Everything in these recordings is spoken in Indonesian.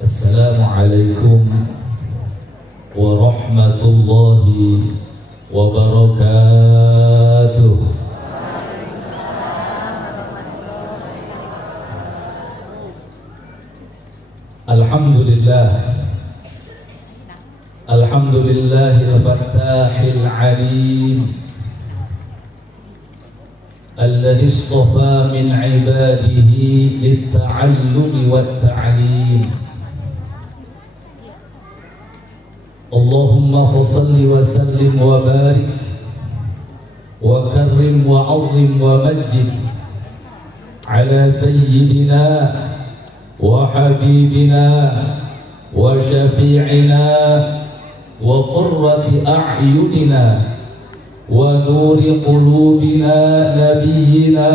Assalamualaikum warahmatullahi wabarakatuh. Alhamdulillah, alhamdulillahil fattahil alim, alladzi istafa min ibadihi lit-ta'allumi wat-ta'lim. Allahumma fassalli wa sallim wa barik wa karrim wa azim wa majid ala sayyidina wa habibina wa syafi'ina wa qurrati a'yunina wa nuri qulubina nabiyyina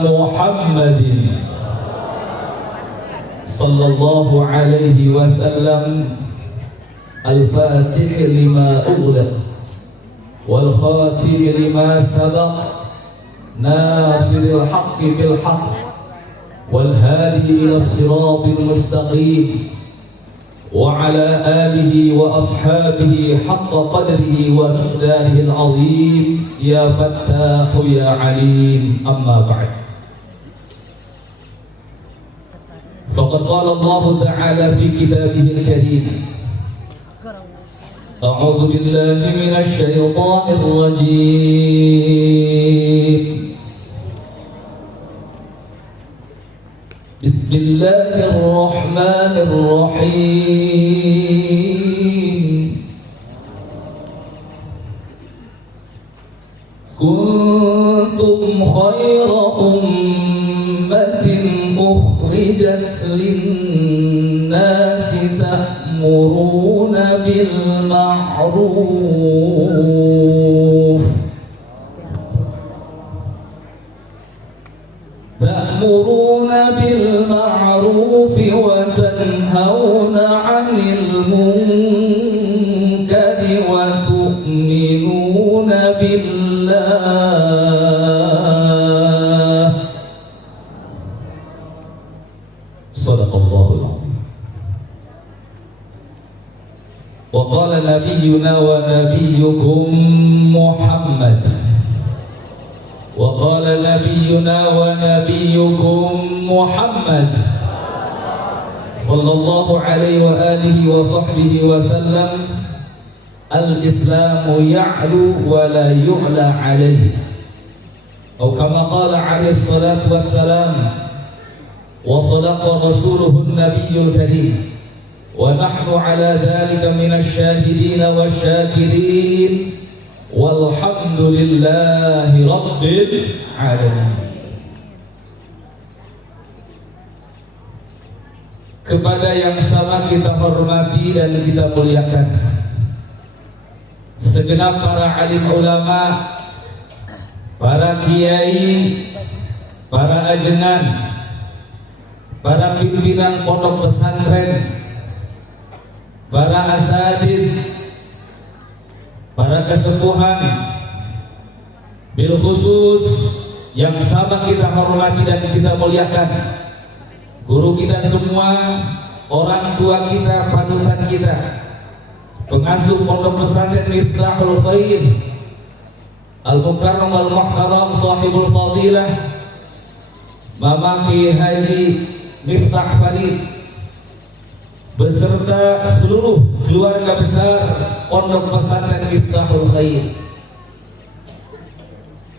Muhammadin sallallahu alaihi wasallam. Al-Fatih lima ughliq wal khatim lima sabaq, nasiril haqqi bil haqq wal hadi ila siratil mustaqim, wa ala alihi wa ashabihi haqqa qadrihi wa miqdarihi al-azim. Ya Fattahu ya Alim, amma ba'd. Faqad qala Allah Ta'ala fi kitabihil karim: A'udzu billahi minasy syaithanir rajim. Bismillahirrahmanirrahim. Kuntum khaira ummatin ukhrijat lin-nasi ta'muruna bil ma'ruf wa tanhauna 'anil munkari wa tu'minuna billah. Shadaqallahul 'azim. Wa qala nabiyyuna wa nabiyyukum Muhammad. Wa qala nabiyyuna wa nabiyyukum Muhammad sallallahu alaihi wa alihi wa sahbihi wa sallam. Al-Islamu ya'lu wa la yu'la alaihi, atau kama qala alaihi salatu wassalam. Wa sadaqa rasuluhu an-nabiyyul karim, wa nahnu ala dhalika minasy syahidin wasyakirin, walhamdulillahi rabbil alamin. Kepada yang sama kita hormati dan kita muliakan segenap para alim ulama, para kiai, para ajengan, para pimpinan pondok pesantren, para asatidz, para kesepuhan, bil khusus yang sama kita hormati dan kita muliakan guru kita semua, orang tua kita, panutan kita, pengasuh pondok pesantren Miftahul Khair, Al-Mukarram Al-Muhtaram Sahibul Fadilah Mama Ki Haji Miftah Farid, beserta seluruh keluarga besar pondok pesantren Miftahul Khair.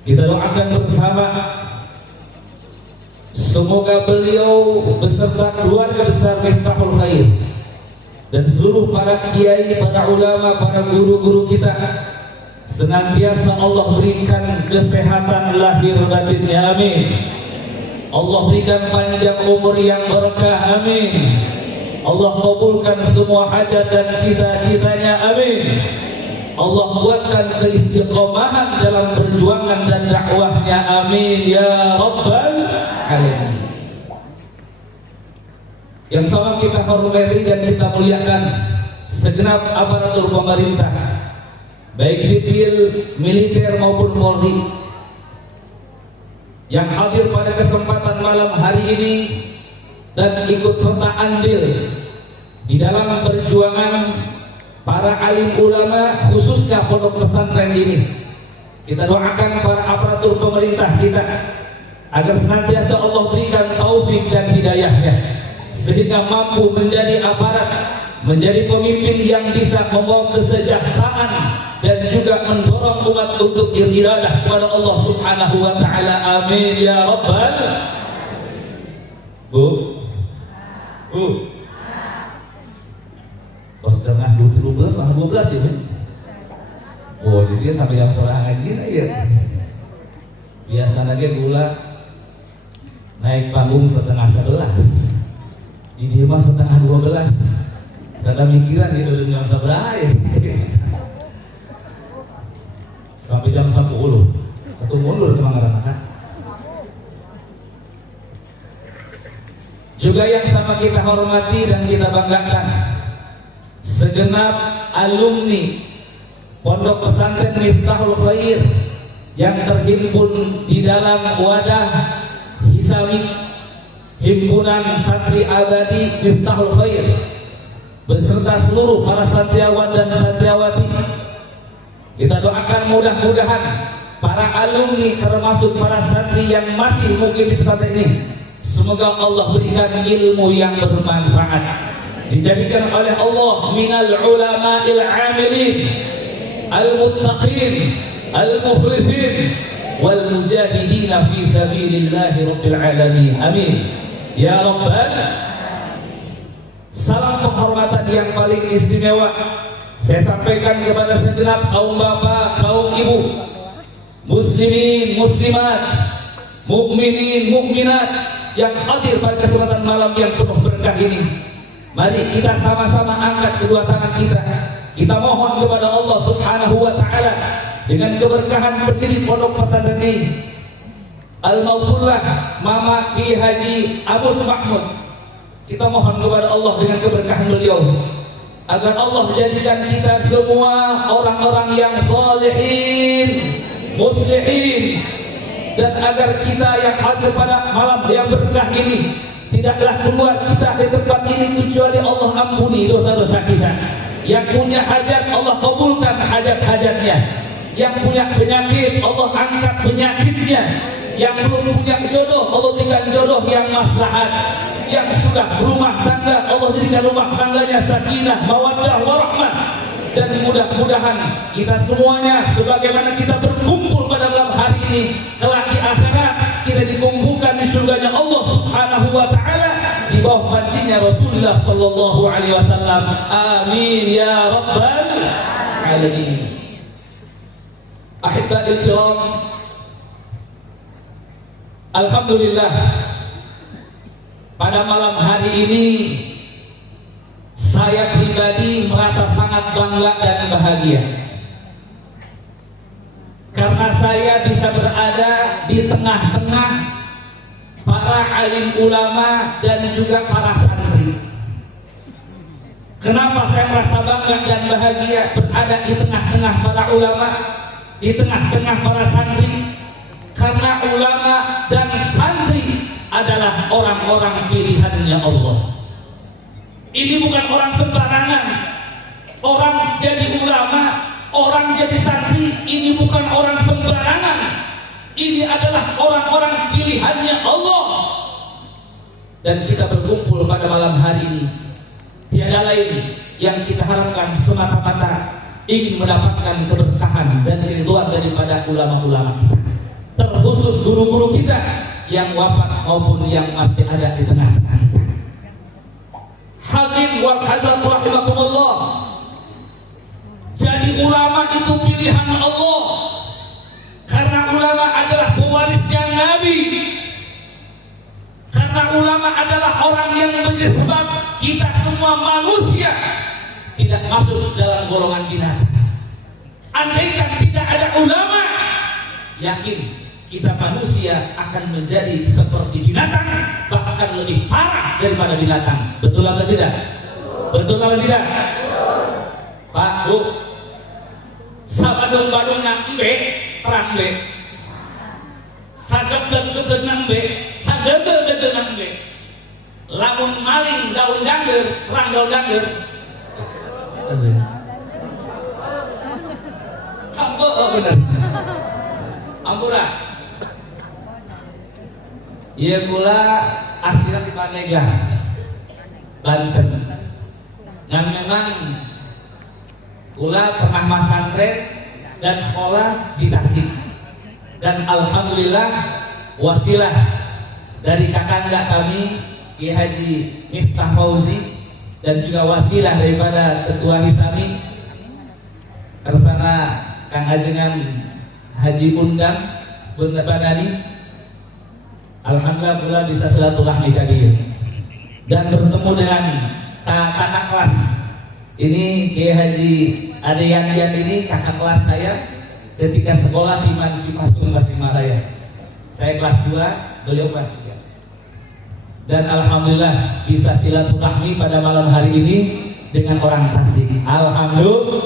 Kita doakan bersama, semoga beliau beserta keluarga besar Miftahul Khair dan seluruh para kiai, para ulama, para guru-guru kita senantiasa Allah berikan kesehatan lahir batinnya, amin. Allah berikan panjang umur yang berkah, amin. Allah kabulkan semua hajat dan cita-citanya, amin. Allah buatkan keistiqomahan dalam perjuangan dan dakwahnya, amin ya rabbal alamin. Yang sama kita hormati dan kita muliakan segenap aparatur pemerintah, baik sipil, militer maupun Polri, yang hadir pada kesempatan malam hari ini dan ikut serta andil di dalam perjuangan para alim ulama, khususnya pondok pesantren ini. Kita doakan para aparatur pemerintah kita agar senantiasa Allah berikan taufik dan hidayahnya, sehingga mampu menjadi aparat, menjadi pemimpin yang bisa membawa kesejahteraan dan juga mendorong umat untuk beribadah kepada Allah Subhanahu wa taala. Amin ya rabbal. Bu. Setengah 12 ya, Ben? Oh, jadi sampai jam sore ngaji ya. Biasa lagi gula naik panggung setengah 11. Ini mah setengah 12. Ada mikiran di jam seberapa ya? Sampai jam 10. Atau mundur ke Mangarana. Juga yang sama kita hormati dan kita banggakan, segenap alumni Pondok Pesantren Miftahul Khair yang terhimpun di dalam wadah Hisami Himpunan Santri Abadi Miftahul Khair beserta seluruh para santriawan dan santriawati. Kita doakan mudah-mudahan para alumni termasuk para santri yang masih mungkin di pesantren ini, semoga Allah berikan ilmu yang bermanfaat, dijadikan oleh Allah minal ulama'il amilin al-muttaqin al-mukhlisin wal mujahidin fi sabilillahi rabbil alamin. Amin ya rabbal. Salam penghormatan yang paling istimewa saya sampaikan kepada segenap kaum bapak, kaum ibu, muslimin, muslimat, mukminin, mukminat yang hadir pada kesempatan malam yang penuh berkah ini. Mari kita sama-sama angkat kedua tangan kita. Kita mohon kepada Allah Subhanahu wa taala dengan keberkahan pendiri pondok pesantren ini, Al-Maghfurlah Mama Ki Haji Abdul Mahmud. Kita mohon kepada Allah dengan keberkahan beliau agar Allah jadikan kita semua orang-orang yang salihin, muslihin, dan agar kita yang hadir pada malam yang berkah ini tidaklah keluar kita di tempat ini kecuali Allah ampuni dosa-dosa kita. Yang punya hajat Allah kabulkan hajat-hajatnya. Yang punya penyakit Allah angkat penyakitnya. Yang belum punya jodoh Allah berikan jodoh yang maslahat. Yang sudah berumah tangga Allah jadikan rumah tangganya sakinah, mawaddah, warahmah. Dan mudah-mudahan kita semuanya sebagaimana kita berkumpul pada malam hari ini, kelak di akhirat kita dikumpulkan di surganya Allah Subhanahu wa taala di bawah panjinya Rasulullah sallallahu alaihi wasallam. Amin ya rabbal alamin. Ahibba'il kiram, alhamdulillah pada malam hari ini saya pribadi merasa sangat bangga dan bahagia karena saya bisa berada di tengah-tengah para alim ulama dan juga para santri. Kenapa saya merasa bangga dan bahagia berada di tengah-tengah para ulama, di tengah-tengah para santri? Karena ulama dan santri adalah orang-orang pilihannya Allah. Ini bukan orang sembarangan. Orang jadi ulama, orang jadi santri, ini bukan orang sembarangan. Ini adalah orang-orang pilihannya Allah. Dan kita berkumpul pada malam hari ini tiada lain yang kita harapkan semata-mata ingin mendapatkan keberkahan dan ridwan daripada ulama-ulama kita, terkhusus guru-guru kita yang wafat maupun yang masih ada di tengah-tengah kita. Hakim wal hadrat rahimakumullah. Jadi ulama itu pilihan Allah, karena ulama adalah pewarisnya Nabi, karena ulama adalah orang yang menjadi sebab kita semua manusia tidak masuk dalam golongan binatang. Andaikan tidak ada ulama, yakin kita manusia akan menjadi seperti binatang, bahkan lebih parah daripada binatang. Betul atau tidak? Betul atau tidak? Pak, Bu, sabadung-badung nambe, terambe, sagep-sagep nambe, sagegel-gegel nambe. lamun maling daun gangger, perang daun gangger. Sampo oh bener. Ampura. Ieu kula aslinya di Pandeglang, Banten. Ngan memang kula pernah masantren dan sekolah di Tasik. Dan alhamdulillah wasilah dari kakanda kami Ki Haji Miftah Fauzi dan juga wasilah daripada Ketua Hisami Kersana Kang Ajengan Haji Undang Badani. Alhamdulillah pula bisa silaturahmi kadir dan bertemu dengan kakak kelas ini Ki Haji Adeyan ini kakak kelas saya ketika sekolah di Cimasung Tasikmalaya. Saya kelas 2, beliau kelas 3. Dan alhamdulillah bisa silaturahmi pada malam hari ini dengan orang Tasik. Alhamdulillah,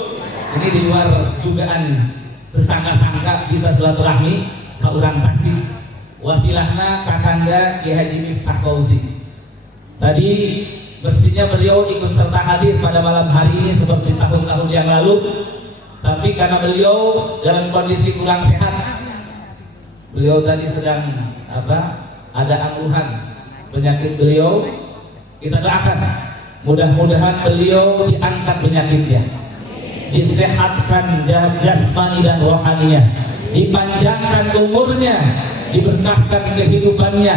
ini di luar dugaan sesangka-sangka bisa silaturahmi ke orang Tasik. Wasilahna kakanda Ki Haji Miftah Fauzi. Tadi mestinya beliau ikut serta hadir pada malam hari ini seperti tahun-tahun yang lalu, tapi karena beliau dalam kondisi kurang sehat, beliau tadi sedang ada angguhan penyakit beliau. Kita doakan mudah-mudahan beliau diangkat penyakitnya, disehatkan jasmani dan rohaninya, dipanjangkan umurnya, diberkahkan kehidupannya,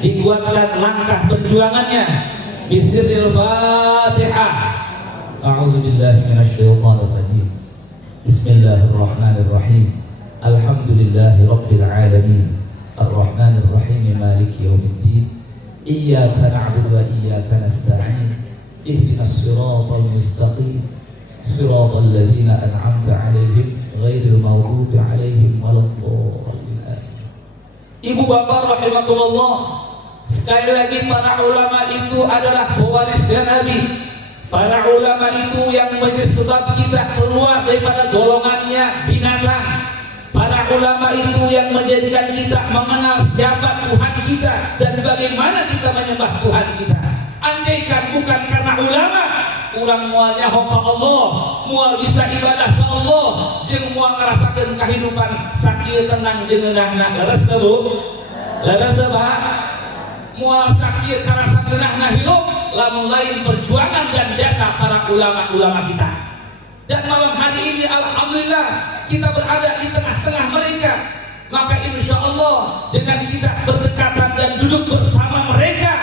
dikuatkan langkah perjuangannya. Bismillahil Fatihah. A'udzubillahi minasyaitonir rajim. Bismillahirrahmanirrahim. Alhamdulillahi rabbil alamin. Arrahmanir rahim maliki yaumiddin. Iyyaka na'budu wa iyyaka nasta'in. Ihdinas siratal mustaqim. Siratal ladzina an'amta 'alaihim ghairil maghdubi 'alaihim waladdallin. Ibu bapak rahimakumullah, sekali lagi para ulama itu adalah pewarisnya Nabi. Para ulama itu yang menjadi sebab kita keluar daripada golongannya binatang. Para ulama itu yang menjadikan kita mengenal siapa Tuhan kita dan bagaimana kita menyembah Tuhan kita. Andaikan bukan karena ulama, urang moal nyaho ka Allah, moal bisa ibadah ka Allah, jeung moal ngarasakeun kehidupan sakieu tenang jeung ngeunahna. Leres teu Bu? Leres teu Pak? Moal sakieu karasa ngeunahna hirup lamun lain perjuangan dan jasa para ulama-ulama kita. Dan malam hari ini alhamdulillah kita berada di tengah-tengah mereka. Maka insya Allah dengan kita berdekatan dan duduk bersama mereka,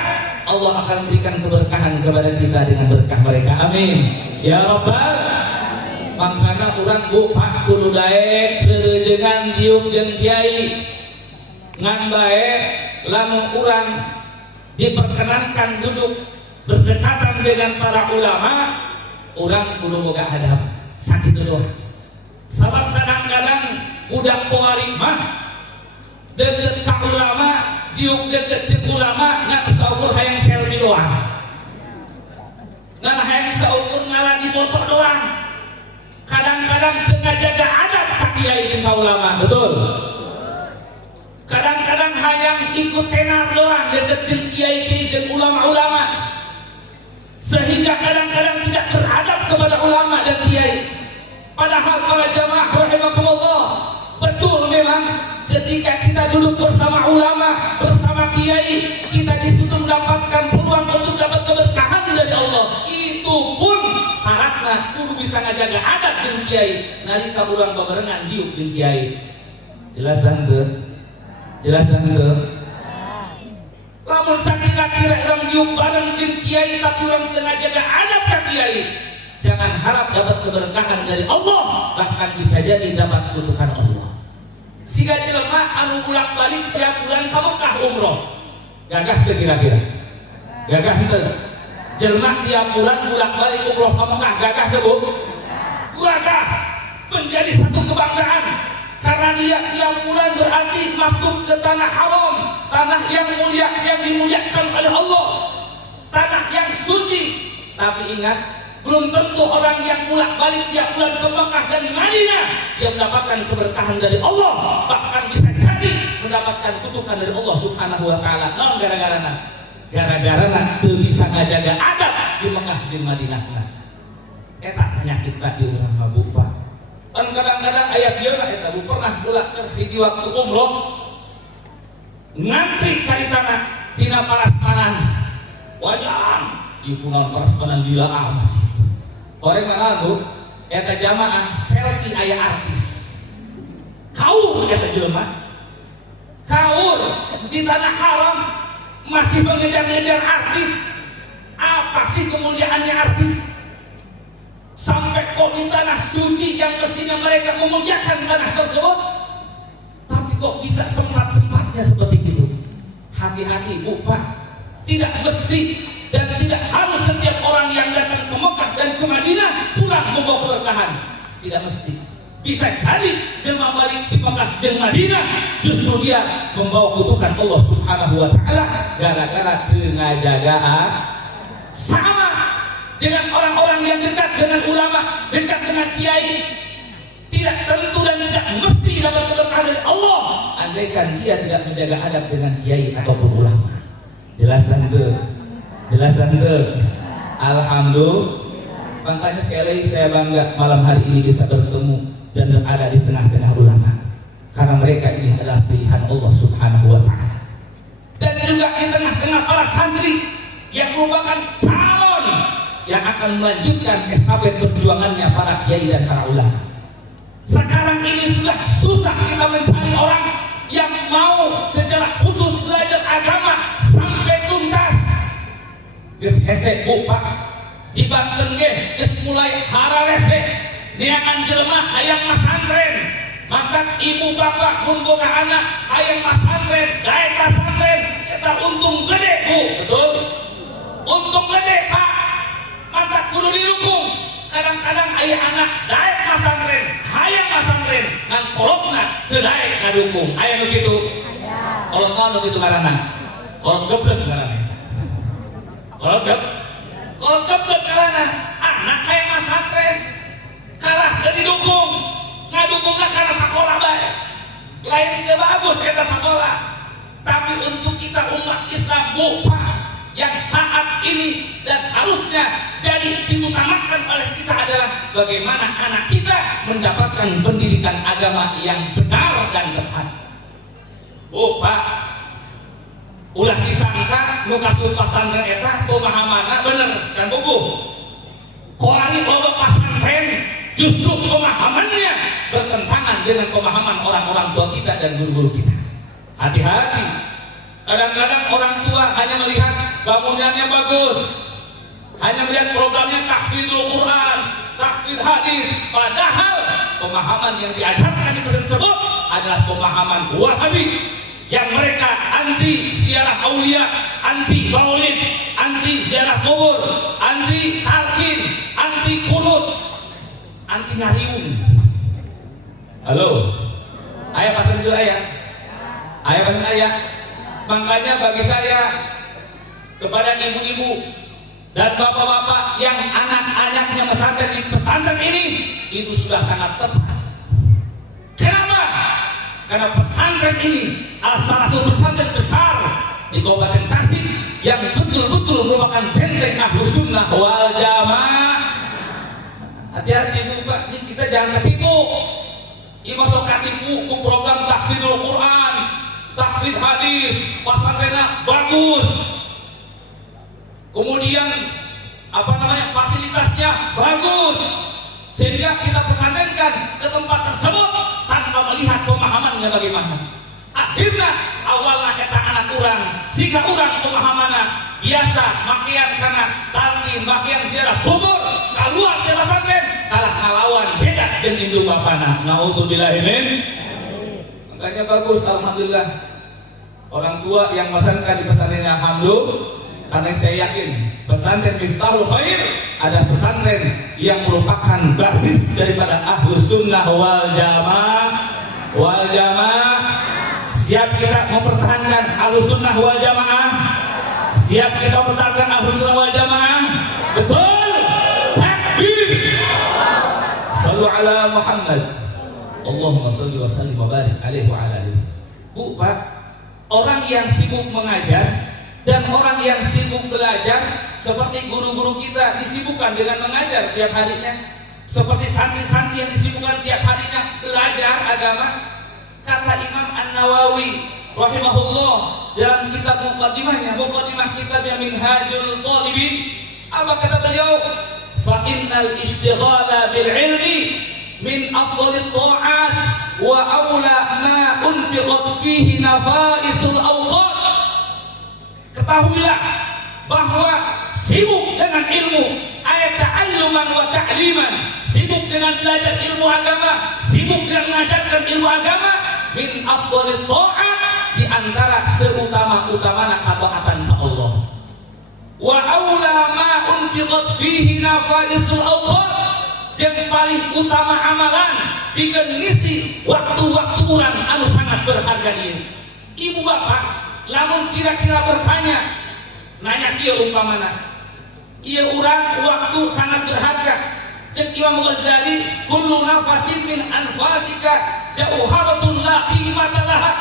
Allah akan berikan keberkahan kepada kita dengan berkah mereka. Amin ya Rabbal. Makana urang Bu Pak kudu daek leureungan diuk jeung kiai ngan bae lamun urang diperkenankan duduk berdekatan dengan para ulama, urang kudu boga hadap sakitu doang. Sabab kadang-kadang budak poarik mah deket ka ulama, diuk deket jeung ulama ngan saukur hayang selfie doang, ngan hayang saukur ngalani foto doang. Kadang-kadang teu ngajaga adab ka kiai jeung ka ulama, betul. Kadang-kadang hayang ikut tenar doang deket jeung kiai-kiai jeung ulama-ulama, sehingga kadang-kadang tidak beradab kepada ulama dan kiai. Padahal para jamaah rahimakumullah, betul memang ketika kita duduk bersama ulama, bersama kiai, kita disitu mendapatkan peluang untuk dapat keberkahan dari Allah. Itu pun syaratnya kudu bisa ngajaga adab jeung kiai nalika urang babarengan diuk jeung kiai. Jelasan teu? Jelasan teu? Lamun sakira kira urang diuk bareng jeung kiai tapi urang teu ngajaga adab ka kiai, jangan harap dapat keberkahan dari Allah, bahkan bisa jadi dapat kutukan Allah. Siga jelema anu bolak-balik tiap bulan ka Mekah umroh, gagah teu kira-kira? Gagah teu? Jelema tiap bulan bolak-balik umroh ka Mekah, gagah teu Bu? Gagah. Menjadi satu kebanggaan karena dia tiap bulan berarti masuk ke tanah haram, tanah yang mulia, yang dimuliakan oleh Allah, tanah yang suci. Tapi ingat, belum tentu orang yang bolak-balik tiap bulan ke Mekah dan Madinah yang mendapatkan keberkahan dari Allah, bahkan bisa jadi mendapatkan kutukan dari Allah Subhanahu wa taala. Naon gara-garana? gara-gara teu bisa ngajaga adab di Mekah jeung Madinah. Eta penyakit di urang mabuk Pak. Kan kadang-kadang aya kieu eta pernah kula keur hiji waktu umroh ngantri caritana tina parasmanan. Wajang ieu kunaon parasmanan lila amat. Koreng maragu eta jamaah selfie aya artis. Kaur eta jelema. Kaur di tanah haram masih mengejar-ngejar artis. Apa sih kemuliaannya artis? Sampai kok di tanah suci yang mestinya mereka memuliakan tanah tersebut, tapi kok bisa sempat-sempatnya seperti itu. Hati-hati Bu Pak, tidak mesti dan tidak harus setiap orang yang datang ke Mekah dan ke Madinah pulang membawa keberkahan. Tidak mesti. Bisa jadi jemaah balik di Mekah dan Madinah justru dia membawa kutukan Allah Subhanahu wa taala gara-gara kejagaan. Sama dengan orang-orang yang dekat dengan ulama, dekat dengan kiai, tidak tentu dan tidak mesti dapat keberkahan dari Allah andaikan dia tidak menjaga adab dengan kiai ataupun ulama. Jelas tentu. Alhamdulillah. Makanya sekali lagi saya bangga malam hari ini bisa bertemu dan berada di tengah-tengah ulama, karena mereka ini adalah pilihan Allah Subhanahu wa taala. Dan juga di tengah-tengah para santri yang merupakan calon yang akan melanjutkan estafet perjuangannya para kiai dan para ulama. Sekarang ini sudah susah kita mencari orang yang mau secara khusus belajar agama sampai tuntas. Geus hese Bu Pak, di Banten ge geus mulai hararese niangan jelema hayang masantren, maka ibu bapak pun boga anak hayang masantren, daek masantren, eta untung gede Bu, betul? Untung gede Pak, maka kudu didukung. Kadang-kadang aya anak daek masantren, hayang masantren, ngan kolotna teu daek ngadukung. Aya nu kitu? Aya. Kolot naon nu kitu ngaranna? Kolot geblek ngaranna. Kolot geblek ngaranna. Anak hayang masantren kalah teu didukung, ngadukungna karena sekolah bae. Lain teu bagus eta sekolah. Tapi untuk kita umat Islam bukan yang saat ini dan harusnya jadi diutamakan oleh kita adalah bagaimana anak kita mendapatkan pendidikan agama yang benar dan tepat. Oh Pak, ulah disangka nu kasuh pasantren eta pemahamanna bener kan buku. Koari loba pasantren justru pemahamannya bertentangan dengan pemahaman orang-orang tua kita dan guru-guru kita. Hati-hati. Kadang-kadang orang tua hanya melihat bangunannya bagus, hanya melihat programnya tahfidzul Quran, tahfidz hadis, padahal pemahaman yang diajarkan di pesantren tersebut adalah pemahaman Wahabi yang mereka anti ziarah aulia, anti maulid, anti ziarah kubur, anti talqin, anti kunut, anti ngariung. Halo, ayah pasang dulu ayah pasang ayah. Makanya bagi saya, kepada ibu-ibu dan bapak-bapak yang anak-anaknya pesantren di pesantren ini, itu sudah sangat tepat. Kenapa? Karena pesantren ini adalah salah satu pesantren besar di Kabupaten Tasik yang betul-betul merupakan benteng Ahlus Sunnah wal Jamaah. Hati-hati Bu Pak, ini kita jangan ketipu. Ini masuk ketipu ku program tahfidzul Quran, tahfidz hadis, pesantrennya bagus. Kemudian fasilitasnya bagus, sehingga kita pesantrenkan ke tempat tersebut tanpa melihat pemahamannya bagaimana. Akhirnya awalnya kita anak kurang, sehingga kurang pemahamannya biasa makian karena talqin, makian ziarah kubur, keluar dari pesantren kalah ngalawan beda jeung indung bapana. Nauzubillahi min. Makanya bagus, alhamdulillah orang tua yang pesantren di pesantrennya alhamdulillah. Karena saya yakin pesantren Miftahul Khair ada pesantren yang merupakan basis daripada Ahlus Sunnah wal Jamaah. Siap kita mempertahankan Ahlus Sunnah wal Jamaah? Siap kita mempertahankan Ahlus Sunnah wal Jamaah? Betul? Takbir! Sallu ala Muhammad. Allahumma salli wa sallim wa barik alaihi wa ala alihi. Bu Pak, orang yang sibuk mengajar Dan orang yang sibuk belajar seperti guru-guru kita disibukkan dengan mengajar tiap harinya, seperti santri-santri yang disibukkan tiap harinya belajar agama. Kata Imam An-Nawawi rahimahullah dalam kitab muqaddimah kitab Minhajul Talibin, apa kata beliau? Fa innal istighala bil ilmi min afdalit ta'at wa aula ma unfiqat fihi nafaisul awqat. Ketahuilah bahwa sibuk dengan ilmu, ayat ta'alluman wa ta'liman, sibuk dengan belajar ilmu agama, sibuk dengan mengajarkan ilmu agama, min afdalit ta'at, di antara seutama-utamana ketaatan ke Allah. Wa aula ma unfiqat fihi nafaisul awqat, yang paling utama amalan bikin ngisi waktu-waktu orang anu sangat berharga ini. Ibu bapak lamun kira-kira bertanya, nanya dia umpamana, iya orang waktu sangat berharga. Cek Imam Ghazali, kullu nafasin min anfasika jauharatun la qimata laha.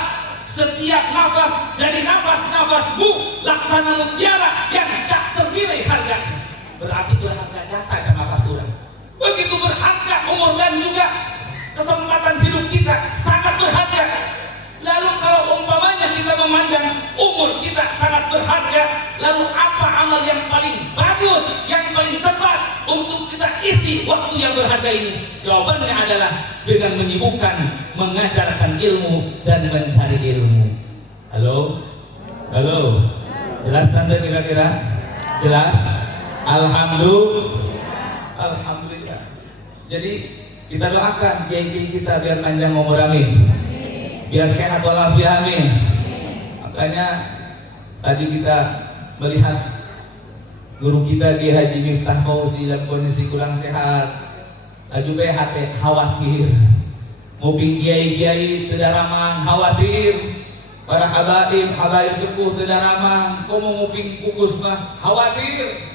Setiap nafas dari nafas-nafasmu laksana mutiara yang tak ternilai harganya. Berarti berharga jasa dan nafas orang. Begitu berharga umur dan juga kesempatan hidup kita sangat berharga. Lalu kalau umpamanya kita memandang umur kita sangat berharga, lalu apa amal yang paling bagus, yang paling tepat untuk kita isi waktu yang berharga ini? Jawabannya adalah dengan menyibukkan mengajarkan ilmu dan mencari ilmu. Halo? Halo? Jelas tanda kira-kira? Jelas? Alhamdulillah. Jadi kita doakan kiai-kiai kita biar panjang umur, amin. Biar sehat walafiat, amin. Makanya tadi kita melihat guru kita di Haji Miftah Fauzi dalam kondisi kurang sehat. Laju hati khawatir. Mungkin kiai-kiai tidak ramah khawatir. Para habaib sepuh tidak ramah. Kau mau mungkin kukus mah khawatir.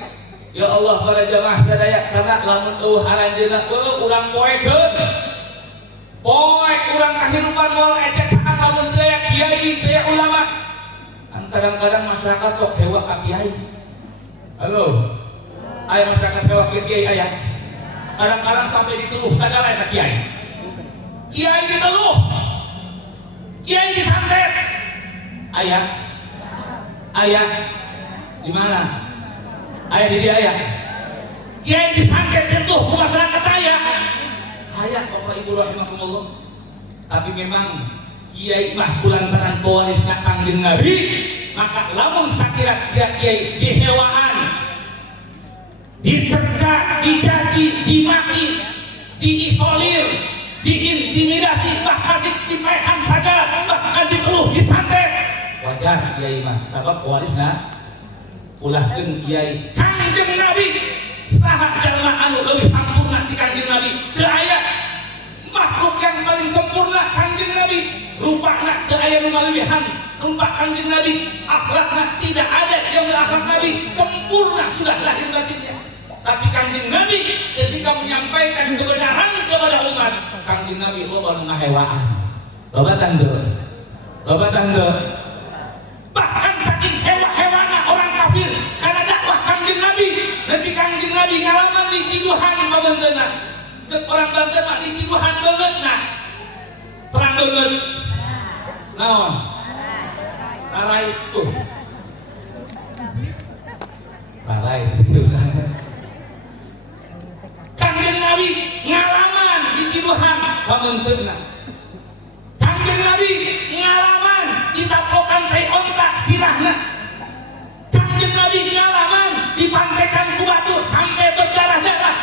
Ya Allah, para jamaah sadaya karena lamun halanjeuna urang poekeun. Poek urang kahirupan moal ecek sangat lamun teu aya kiai, teu aya ulama. Kadang-kadang masyarakat sok hewa ka kiai. Halo. Aya masyarakat hewa ka kiai aya. Kadang-kadang sampai dituduh sagala ka kiai. Kiai dituduh. Kiai disantet. Aya. Aya. Di mana? Aya di dia aya. Kiai disantet itu ku masyarakat aya. Hayat Bapak Ibu rahimakumullah. Tapi memang kiai mah kulantaran pewarisna Kangjeng Nabi, maka lamun sakira kiai dihewaan, diterka, dicaci, dimaki, diisolir, diintimidasi, bahkan dipaehan saja, bahkan dikeluh, disantet. Wajar kiai mah sabab pewarisna ulahkeun kiai Kangjeng Nabi. Saha jalma anu leuwih sampurna ti Kangjeng Nabi? Teu aya. Makhluk yang paling sempurna Kangjeng Nabi. Rupana teu aya nu ngalebihan rupa Kangjeng Nabi. Akhlakna tidak ada yang akhlak Nabi. Sempurna sudah lahir batinnya. Tapi Kangjeng Nabi ketika menyampaikan kebenaran kepada umat, Kangjeng Nabi loba nu ngahewaan. Loba tangdeu. Loba tangdeu. Bahkan saking hewa-hewana orang kafir karena dakwah Kangjeng Nabi. Tapi Kangjeng Nabi ngalaman di Ciduhan pabenteuna. Cek orang Banten mah di Ciduhan beungeutna. Terang beungeut. Naon? Larai tuh. Larai. Kangjeng Nabi ngalaman di Ciduhan pabenteuna. Kangjeng Nabi ngalaman ditaplokan teh ontak sirahna. Kangjeng Nabi ngalaman dipantaikan ku batu sampai berdarah-darah.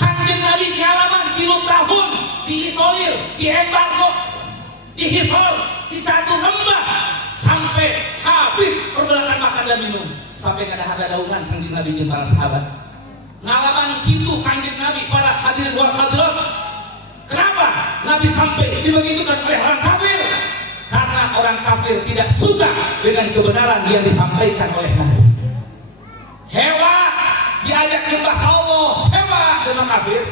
Kangjeng Nabi ngalaman 3 tahun diisolir, diembargo, dihisor di satu lembah sampai habis pergerakan makan dan minum, sampai kada ada daunan Kangjeng Nabi jeung para sahabat. Ngalaman kitu Kangjeng Nabi para hadirin wal hadirat. Kenapa Nabi sampai dibegitukan oleh orang kafir? Karena orang kafir tidak suka dengan kebenaran yang disampaikan oleh Nabi. Hewa diajak nyembah Allah, hewa dengan kafir.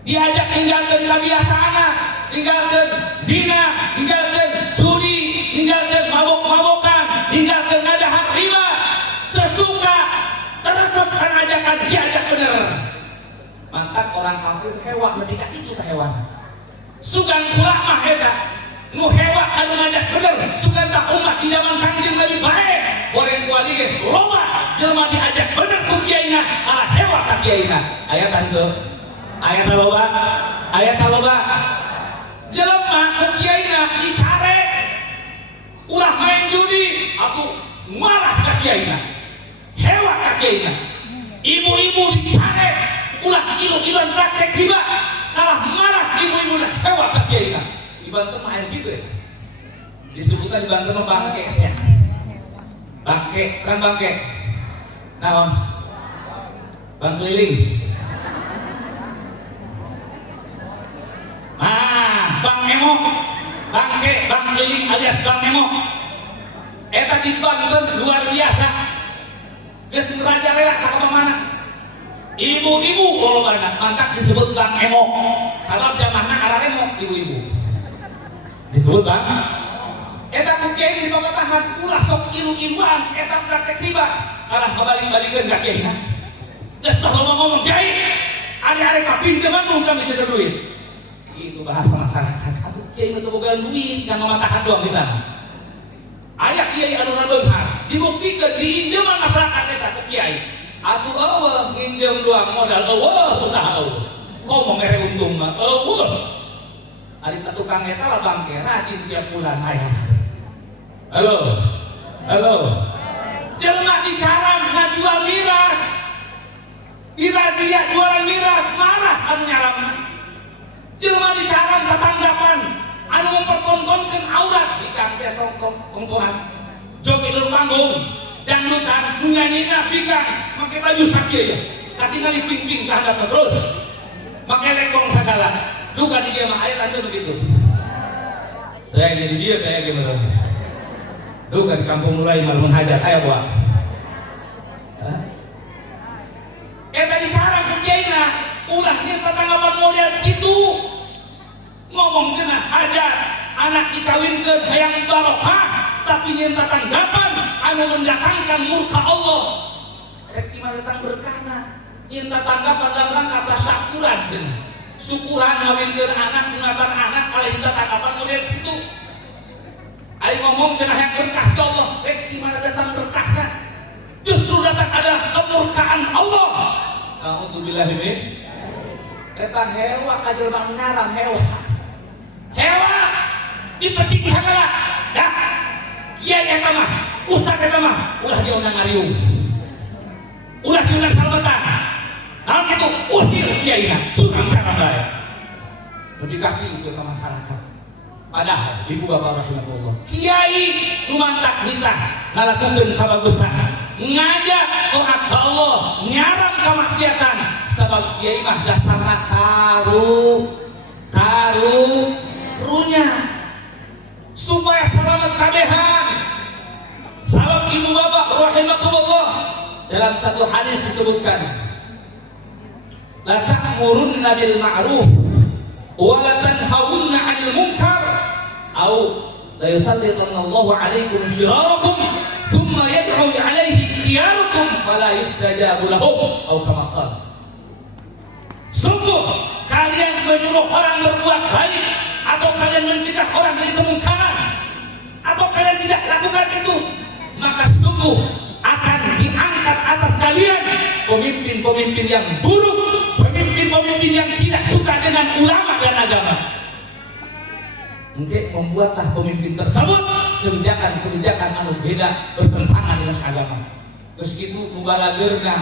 Diajak tinggalkan kebiasaan, tinggalkan zina, tinggalkan judi, tinggalkan mabok-mabokan, tinggalkan nada orang kafir hewan mendikat itu ke hewan. Sugan pula mah eta nu hewan anu ngajak bener sugan tak umat di zaman Kangjeng lebih baik. Goreng kuali ge loba jelema diajak bener ku kiaina kalah hewan ka kiaina. Aya tante. Aya loba. Aya loba. Jelema ku kiaina dicare. Ulah main judi, aku marah ka kiaina. Hewan ka kiaina. Ibu-ibu dicare. Ulah ilu-iluan praktek riba kalah marah ibu-ibu hewan ka kiaina. Di Banten mah air gitu ya. Disebutkan di Banten mah bangke ya. Bangke, kan bangke. Naon? Bang keliling. Bang Emo. Bangke, bang keliling alias bang Emo. Eta di Banten luar biasa. Geus raja rela ka mana? Ibu-ibu golongan mantap disebut bang Emo. Sabab jamahna araremo ibu-ibu. Disebut bang. Eta ku kiai di pamatahan ulah sok ilu-iluan eta praktek riba kalah kabalik-balikeun ka kiaina. Geus tah ngomong kiai, ari-ari ka pinjaman mun kami bisa duit. Itu bahasa masyarakat. Aduh kiai mah teu boga duit kan mamatahan doang di sana. Aya kiai anu rabeunghar dibuktikan diinjeman masyarakat eta ku kiai. Atuh eueuh nginjem doang modal eueuh usaha eueuh. Ngomong mere untung mah eueuh. Ari ka tukang eta lah bangke rajin tiap bulan aya. Halo. Halo. Jelema dicarang ngajual miras. Dirazia jualan miras marah anu nyaram. Jelema dicarang tetanggapan anu mempertontonkan aurat di kantor tongtongan. Joget di panggung dangdutan nyanyinya bikan pakai baju sakieu ya. Katingali ping-ping ka terus. Pakai lekong sagala. Duka di dia mah air anda begitu. Saya jadi dia kayak gimana? Duka di kampung mulai malu menghajat ayo buat. Tadi cara kerjaina, ulahnya tetanggapan model gitu. Ngomong sana hajat, anak dikawinkan hayang barokah, tapi nyen tetanggapan anu mendatangkan murka Allah. Gimana datang berkahna? Nyen tetanggapan dalam rangka tasyakuran sana. Syukuran ngawinkeun anak mengatar anak kalau kita tanggapan model gitu. Ayo ngomong cenah yang berkah ke Allah. Gimana datang berkahnya? Justru datang adalah kemurkaan Allah. A'udzubillahi min. Eta hewa kajelma ngarang hewa. Hewa dipecik sagala. Dah. Kiai eta mah, ustaz eta mah ulah diundang ngariung. Ulah diundang salawatan. Nah itu usir kiainya, sudah cara baik. Lebih kaki itu ke masyarakat. Padahal ibu bapak rahimahullah, kiai lumantak nitah ngalakukeun kabagusan, ngajak taat ka Allah, nyarang kamaksiatan. Sebab kiai mah dasarna karunya supaya selamat kabehan. Sebab ibu bapak rahimahullah dalam satu hadis disebutkan. La ta'murunna bil ma'ruf wa la tanhawunna 'anil munkar aw la yusallitanallahu 'alaikum syirarakum thumma yad'u 'alaihi khiyarukum fala yustajabu lahum aw kama qala. Sungguh kalian menyuruh orang berbuat baik atau kalian mencegah orang dari kemungkaran atau kalian tidak lakukan itu, maka sungguh akan diangkat atas kalian pemimpin-pemimpin yang buruk, pemimpin-pemimpin yang tidak suka dengan ulama dan agama. Mungkin membuatlah pemimpin tersebut kebijakan-kebijakan anu beda bertentangan dengan agama. Terus itu mubalageurna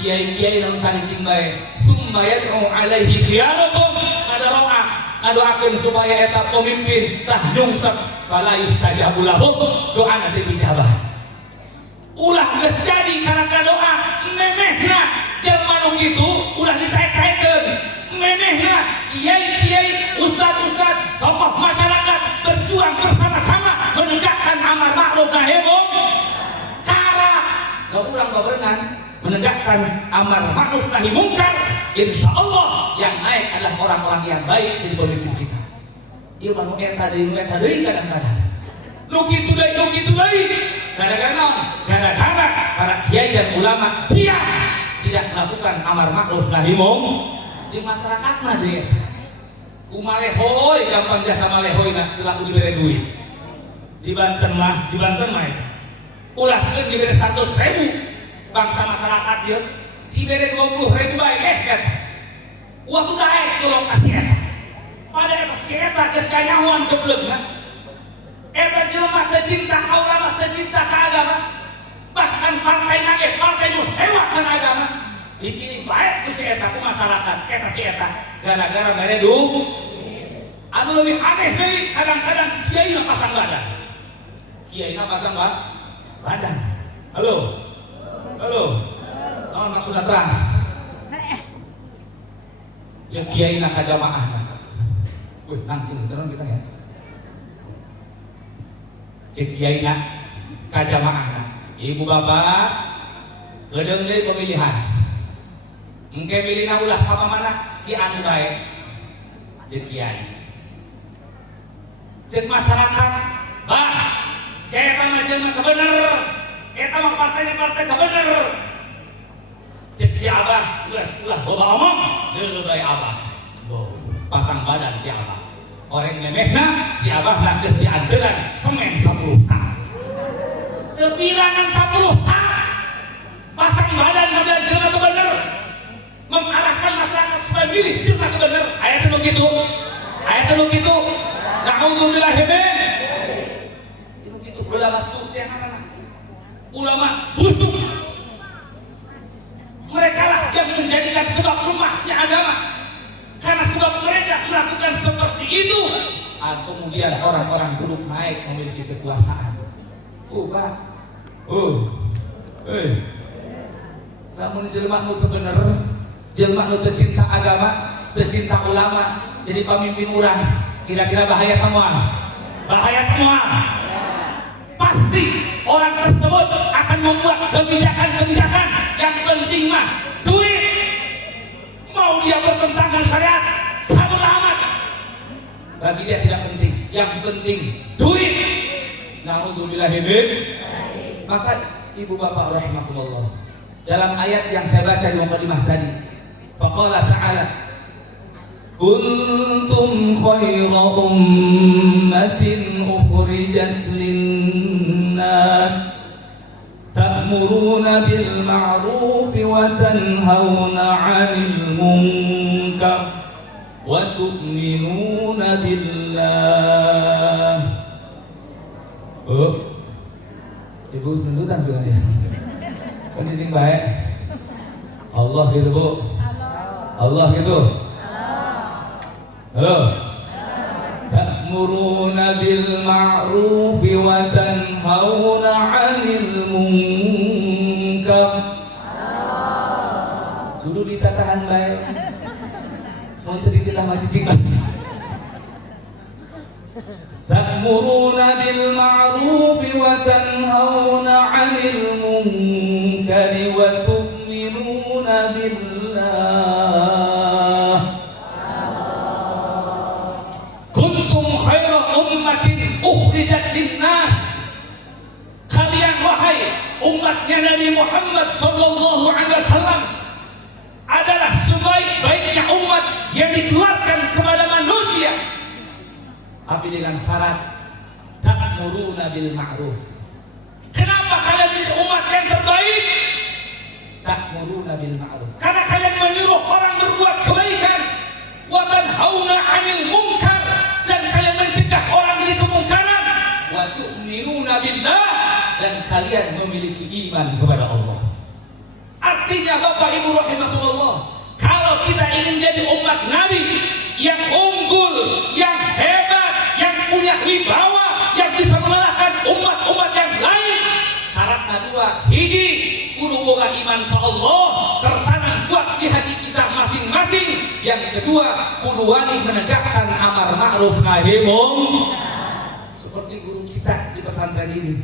kiai-kiai anu sanicing bae, tsumma yad'u alaihi khiyaratum, ada doa, ngadoakeun supaya eta pemimpin tah nyungsep fala yustajabu lahum, doana teh dijabah. Ulah geus jadi karena doa memehna jelema nu kitu ulah ditaek-taekeun. Memehna kiai-kiai, ustaz-ustaz, tokoh masyarakat berjuang bersama-sama menegakkan amar ma'ruf nahi munkar. Cara urang beberengan menegakkan amar ma'ruf nahi munkar, insyaallah yang naik adalah orang-orang yang baik di pemimpin kita. Ieu mah nu eta deui kadang-kadang. Nu kitu deui. Gara-gara naon? Gara-gara para kiai dan ulama tidak melakukan amar ma'ruf nahi munkar. di masyarakat mah deh kumalehoy gampang jasa malehoy nak telah diberi duit di Banten mah eta ulah kan diberi 100.000 bangsa masyarakat dia diberi 20.000 baik waktu daek ke lokasi eta pada lokasi eta geus kanyahoan gebleugna eta jelema teu cinta ka ulama teu cinta ka agama bahkan partai nage partai nu hewa kana agama dipilih baik ku si eta ku masyarakat eta si eta gara-gara mere duit anu lebih aneh deui kadang-kadang kiai na pasang badan halo naon maksudna terang jeung kiai na kajamaah weh nangtung terus kita ya jeung kiai na kajamaah ibu bapak kedeung deui pemilihan engke milihna ulah ka mana si anu bae jeung kiai jeung masyarakat bah eta mah jelema bener eta mah partainya partai bener cek si abah ulah boba omong deuleu bae abah pasang badan si abah orang memehna si abah nak geus dianteran semen 10 sak teu pirangan 10 sak pasang badan model jelema bener mengarahkan masyarakat supaya milih jelema bener aya teh begitu na'udzubillahi min itu ulama suci ulama busuk mereka lah yang menjadikan sebab lemahnya agama karena sebab mereka melakukan seperti itu kemudian orang-orang dulu naik memiliki kekuasaan namun jelema nu teu bener jelema nu teu cinta agama teu cinta ulama jadi pemimpin urang kira-kira bahaya temuan pasti orang tersebut akan membuat kebijakan-kebijakan yang penting mah duit mau dia bertentangan syariat sabun amat bagi dia tidak penting yang penting duit na'udzubillahi min maka ibu bapak rahimakumullah dalam ayat yang saya baca di mukadimah tadi faqala ta'ala kuntum khayra ummatin ukhrijat linnas ta'muruna bil ma'ruf wa tanhauna 'anil munkar wa tu'minuna billah. Ibu sendutan sudah ya. Kan cicing baik. Allah gitu Bu. Allah gitu. Halo. Ta'muruna bil ma'ruf wa tanhauna 'anil munkar. Dulu ditatahan baik. Mau ditilah masih cicing. Ta'muruna bil ma'ruf wa tanhauna 'anil munkar wa tu'minuna billah. Kuntum khayra ummatin ukhrijat linnas. Kalian wahai umatnya Nabi Muhammad sallallahu alaihi wasallam adalah sebaik-baiknya umat yang dikeluarkan kepada manusia. Tapi dengan syarat ta'muruna bil ma'ruf. Kenapa kalian menjadi umat yang terbaik? Ta'muruna bil ma'ruf. Karena kalian menyuruh orang berbuat kebaikan, wa tanhauna 'anil munkar, dan kalian mencegah orang dari kemungkaran, wa tu'minuna billah, dan kalian memiliki iman kepada Allah. Artinya Bapak Ibu rahimakumullah, kalau kita ingin jadi umat Nabi yang unggul, yang hebat, yang punya wibawa, yang bisa mengalahkan umat-umat yang lain, syaratnya dua. Hiji, kudu boga iman ke Allah tertanam kuat di hati kita masing-masing. Yang kedua, kudu wani menegakkan amar ma'ruf nahi munkar. Seperti guru kita di pesantren ini,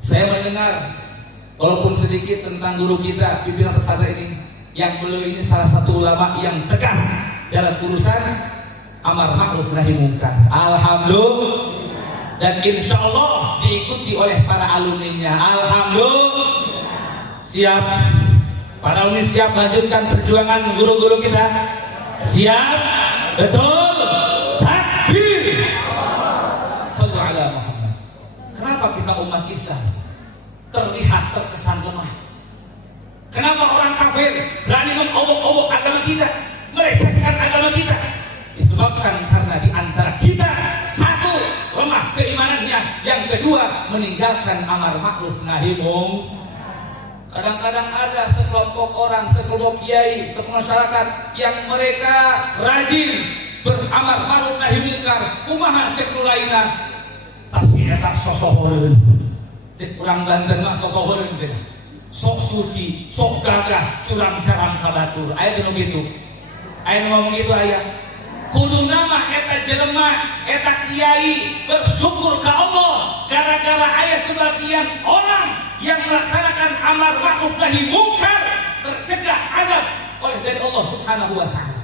saya mendengar walaupun sedikit tentang guru kita pimpinan pesantren ini, yang beliau ini salah satu ulama yang tegas dalam urusan amar ma'ruf nahi munkar. Alhamdulillah. Dan insya Allah diikuti oleh para alumninya. Alhamdulillah. Siap? Para alumni siap melanjutkan perjuangan guru-guru kita? Siap? Betul? Takbir. Shallu ala Muhammad. Kenapa kita umat Islam terlihat terkesan lemah? Kenapa orang kafir berani mengobok-obok agama kita, melecehkan agama kita? Disebabkan karena di antara kita, satu, lemah keimanannya, yang kedua, meninggalkan amar ma'ruf nahi munkar. Kadang-kadang ada sekelompok orang, sekelompok kiai, masyarakat yang mereka rajin beramar ma'ruf nahi munkar. Kumaha cek nu laina? Pasti eta sosohoreun. Cek urang Banten mah sosohoreun cek. Sok suci, sok gagah, curang carang kabatur. Aya teu kitu. Aya ngomong gitu aya. Kudu nama eta jelema, eta kiai bersyukur ke Allah gara-gara aya sebagian orang yang melaksanakan amar ma'ruf nahi munkar tercegah adab oleh dari Allah Subhanahu wa taala.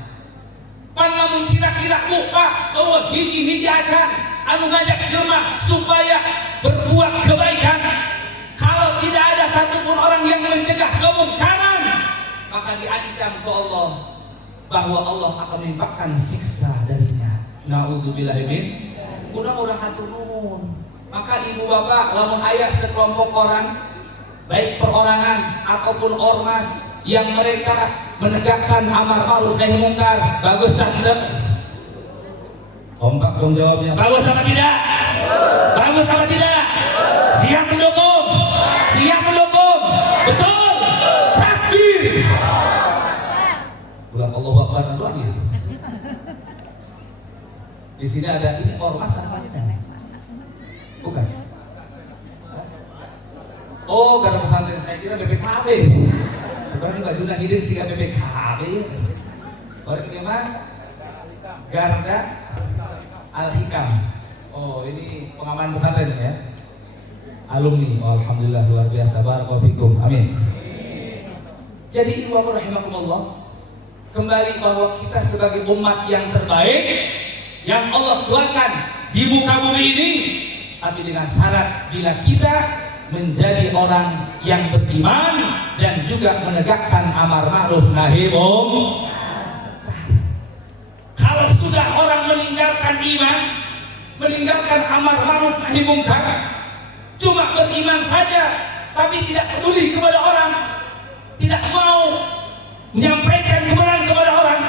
Pan lamun kira-kira lupa bahwa hiji-hiji acan anu ngajak jelema supaya berbuat kebaikan, kalau tidak ada satupun orang yang mencegah kemungkaran, maka diancam ke Allah bahwa Allah akan menimpakan siksa darinya. Nauzubillahi min. Mudah-mudahan hatur nuhun. Maka ibu bapak, lamun aya sekelompok orang, baik perorangan ataupun ormas yang mereka menegakkan amar ma'ruf nahi munkar, bagus tak tidak? Kompak dong jawabnya. Bagus apa tidak? Bagus apa tidak? Siap mendukung? Siap mendukung? Betul? Takbir. Ulah Allah Akbar lagi. Di sini ada ini ormas apa ini? Bukan. Oh, karena pesantren saya kira BPKB. Bukan ini baju nahidin sih BPKB. Orang gimana? Garda Al-Hikam. Oh, ini pengaman pesantren ya. Alumni. Oh, alhamdulillah luar biasa. Barakallahu fikum. Amin. Jadi ibu bapak rahimakumullah, kembali bahwa kita sebagai umat yang terbaik yang Allah tuangkan di muka bumi ini, tapi dengan syarat bila kita menjadi orang yang beriman dan juga menegakkan amar ma'ruf nahi munkar. Kalau sudah orang meninggalkan iman, meninggalkan amar ma'ruf nahi munkar, cuma beriman saja tapi tidak peduli kepada orang, tidak mau menyampaikan kebenaran kepada orang,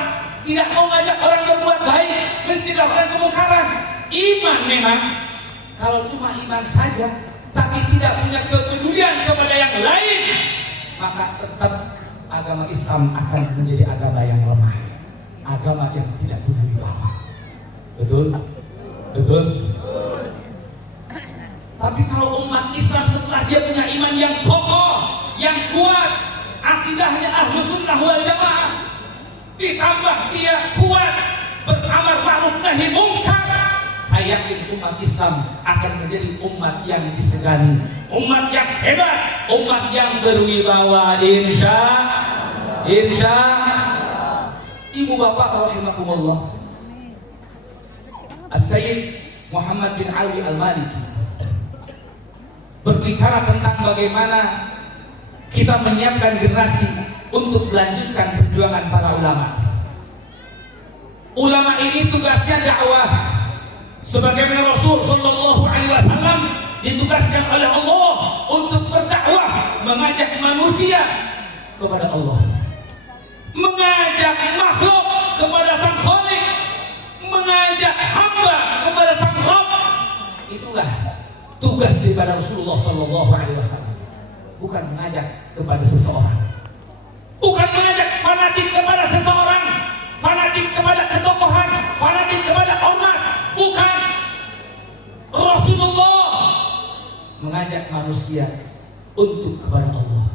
tidak mau mengajak orang berbuat baik, mencegah orang kemungkaran. Iman memang, kalau cuma iman saja tapi tidak punya kepedulian kepada yang lain, maka tetap agama Islam akan menjadi agama yang lemah, agama yang tidak punya wibawa. Betul? Betul? Tapi kalau umat Islam setelah dia punya iman yang kokoh, yang kuat, akidahnya ahlu sunnah wal jamaah, ditambah dia kuat beramar ma'ruf nahi munkar, saya yakin umat Islam akan menjadi umat yang disegani, umat yang hebat, umat yang berwibawa. Insya ibu bapak rahimakumullah, As-Sayyid Muhammad bin Ali Al-Maliki berbicara tentang bagaimana kita menyiapkan generasi untuk melanjutkan perjuangan para ulama. Ulama ini tugasnya dakwah, sebagaimana Rasul Shallallahu Alaihi Wasallam ditugaskan oleh Allah untuk berdakwah, mengajak manusia kepada Allah, mengajak makhluk kepada Sang Khalik, mengajak hamba kepada Sang Rabb. Itulah tugas daripada Rasulullah Shallallahu Alaihi Wasallam. Bukan mengajak kepada seseorang, bukan mengajak fanatik kepada seseorang, fanatik kepada ketokohan, fanatik kepada ormas. Bukan. Rasulullah mengajak manusia untuk kepada Allah,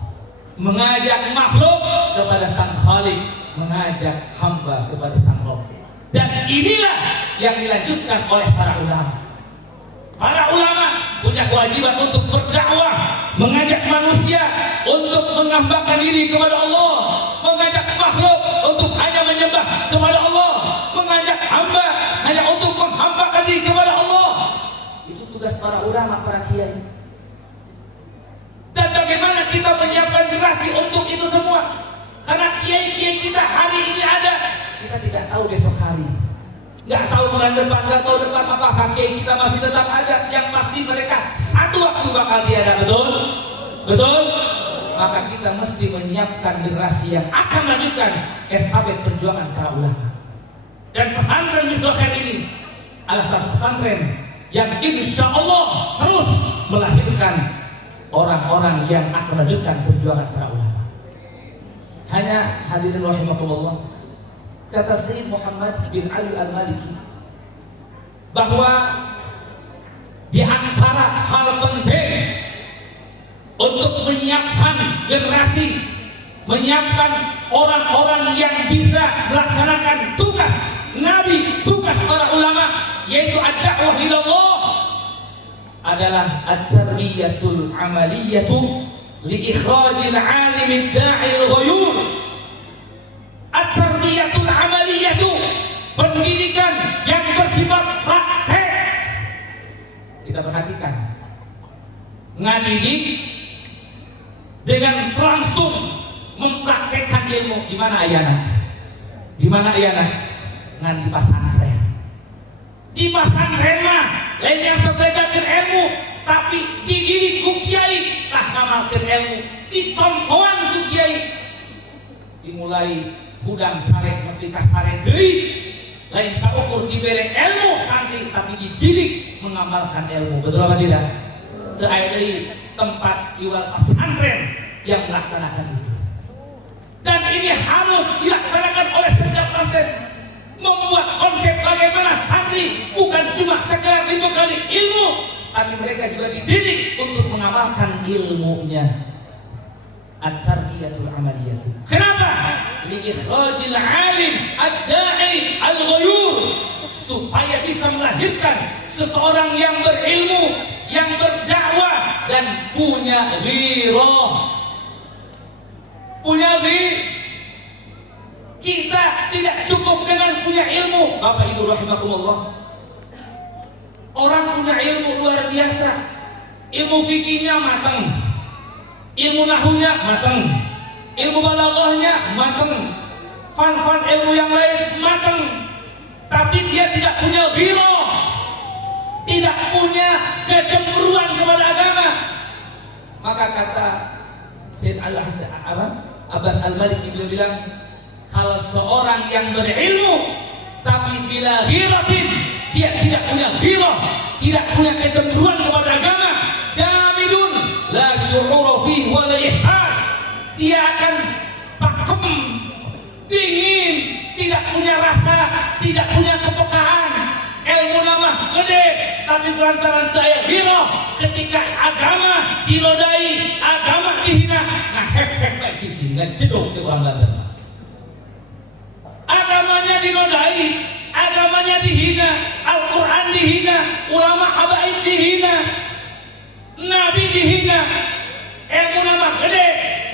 mengajak makhluk kepada Sang Khalik, mengajak hamba kepada Sang Rabb. Dan inilah yang dilanjutkan oleh para ulama. Para ulama punya kewajiban untuk berdakwah, mengajak manusia untuk menghambakan diri kepada Allah, mengajak makhluk untuk hanya menyembah kepada Allah, mengajak hamba hanya untuk menghambakan diri kepada Allah. Itu tugas para ulama, para kiai. Dan bagaimana kita menyiapkan generasi untuk itu semua? Karena kiai-kiai kita hari ini ada, kita tidak tidak tahu besok hari, nggak tahu bulan depan, nggak tahu depan apakah kiai kita masih tetap ada. Yang pasti mereka satu waktu bakal tiada. Betul? Betul? Maka kita mesti menyiapkan generasi yang akan melanjutkan estafet perjuangan para ulama. Dan pesantren Miftaul Khair ini adalah salah satu pesantren yang insya Allah terus melahirkan orang-orang yang akan melanjutkan perjuangan para ulama. Hanya hadirin rahimakumullah, kata Sayyid Muhammad bin Ali Al-Maliki bahwa di antara hal penting untuk menyiapkan generasi, menyiapkan orang-orang yang bisa melaksanakan tugas Nabi, tugas para ulama, yaitu ad-da'wah ilallah, adalah at-tarbiyatul amaliyatu li ikhrajil alim ad-da'il ghuyur. At-tarbiyatul amaliyatu, pendidikan yang bersifat praktek. Kita perhatikan, ngadidik dengan langsung mempraktekkan ilmu. Di mana ayana? Di mana ayana? Ngan di pesantren. Di pesantren mah lain yang sebedakan ilmu, tapi dididik ku kiai tah ngamalkeun ilmu, dicontohan ku kiai. Dimulai budang sarek nepi ka sarek deui, lain saukur dibere ilmu santri, tapi dididik mengamalkan ilmu. Betul apa tidak? Teu aya deui tempat iwal pesantren yang melaksanakan itu. Dan ini harus dilaksanakan oleh setiap dosen, membuat konsep bagaimana santri bukan cuma sekedar dibekali ilmu, tapi mereka juga dididik untuk mengamalkan ilmunya. At-tarbiyatul amaliyatu. Kenapa? Li ikhrajil alim ad-da'i al-ghuyur, supaya bisa melahirkan seseorang yang berilmu, yang berdakwah dan punya ghirah. Punya ghirah. Kita tidak cukup dengan punya ilmu. Bapak Ibu rahimakumullah, orang punya ilmu luar biasa. Ilmu fikihnya matang, ilmu nahunya matang, ilmu balaghahnya matang, fan-fan ilmu yang lain matang, tapi dia tidak punya ghirah, tidak punya kecemburuan kepada agama. Maka kata Sayyid Abbas Al-Maliki, beliau bilang, kalau seorang yang berilmu tapi bila ghiratin, dia tidak punya ghirah, tidak punya kecemburuan kepada agama, jamidun la syu'ura fihi wa la ihsas, dia akan pakem, dingin, tidak punya rasa, tidak punya kepekaan. Ilmu nama gede, tapi lantaran daya ghirah, ketika agama dinodai, agama dihina, nah hep-hep baik cincin, nggak cedok cek orang Banten. Agamanya dinodai, agamanya dihina, Al-Quran dihina, ulama habaib dihina, Nabi dihina, ilmu nama gede,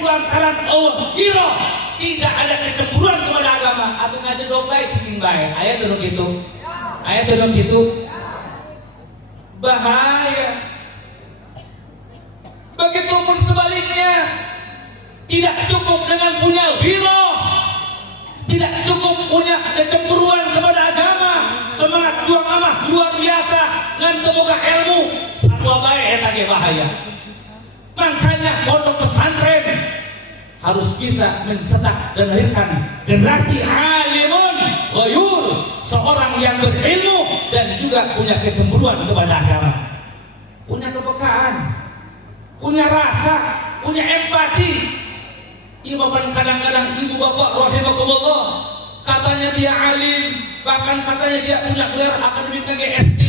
lantaran Allah ghirah, tidak ada kecemburuan kepada agama. Atau ngaji dobai cicing baik, ayat turun gitu, ayat turun gitu, bahaya. Begitupun sebaliknya, tidak cukup dengan punya ghirah, tidak cukup punya kecemburuan kepada agama, semangat juang amah luar biasa, ngan temuka ilmu satu baik eta ge bahaya. Makanya pondok pesantren harus bisa mencetak dan melahirkan generasi alimun ghayur, seorang yang berilmu dan juga punya kecemburuan kepada agama, punya kepekaan, punya rasa, punya empati. Bahkan kadang-kadang ibu bapak rahimakumullah, katanya dia alim, bahkan katanya dia punya gelar akademik PG S3,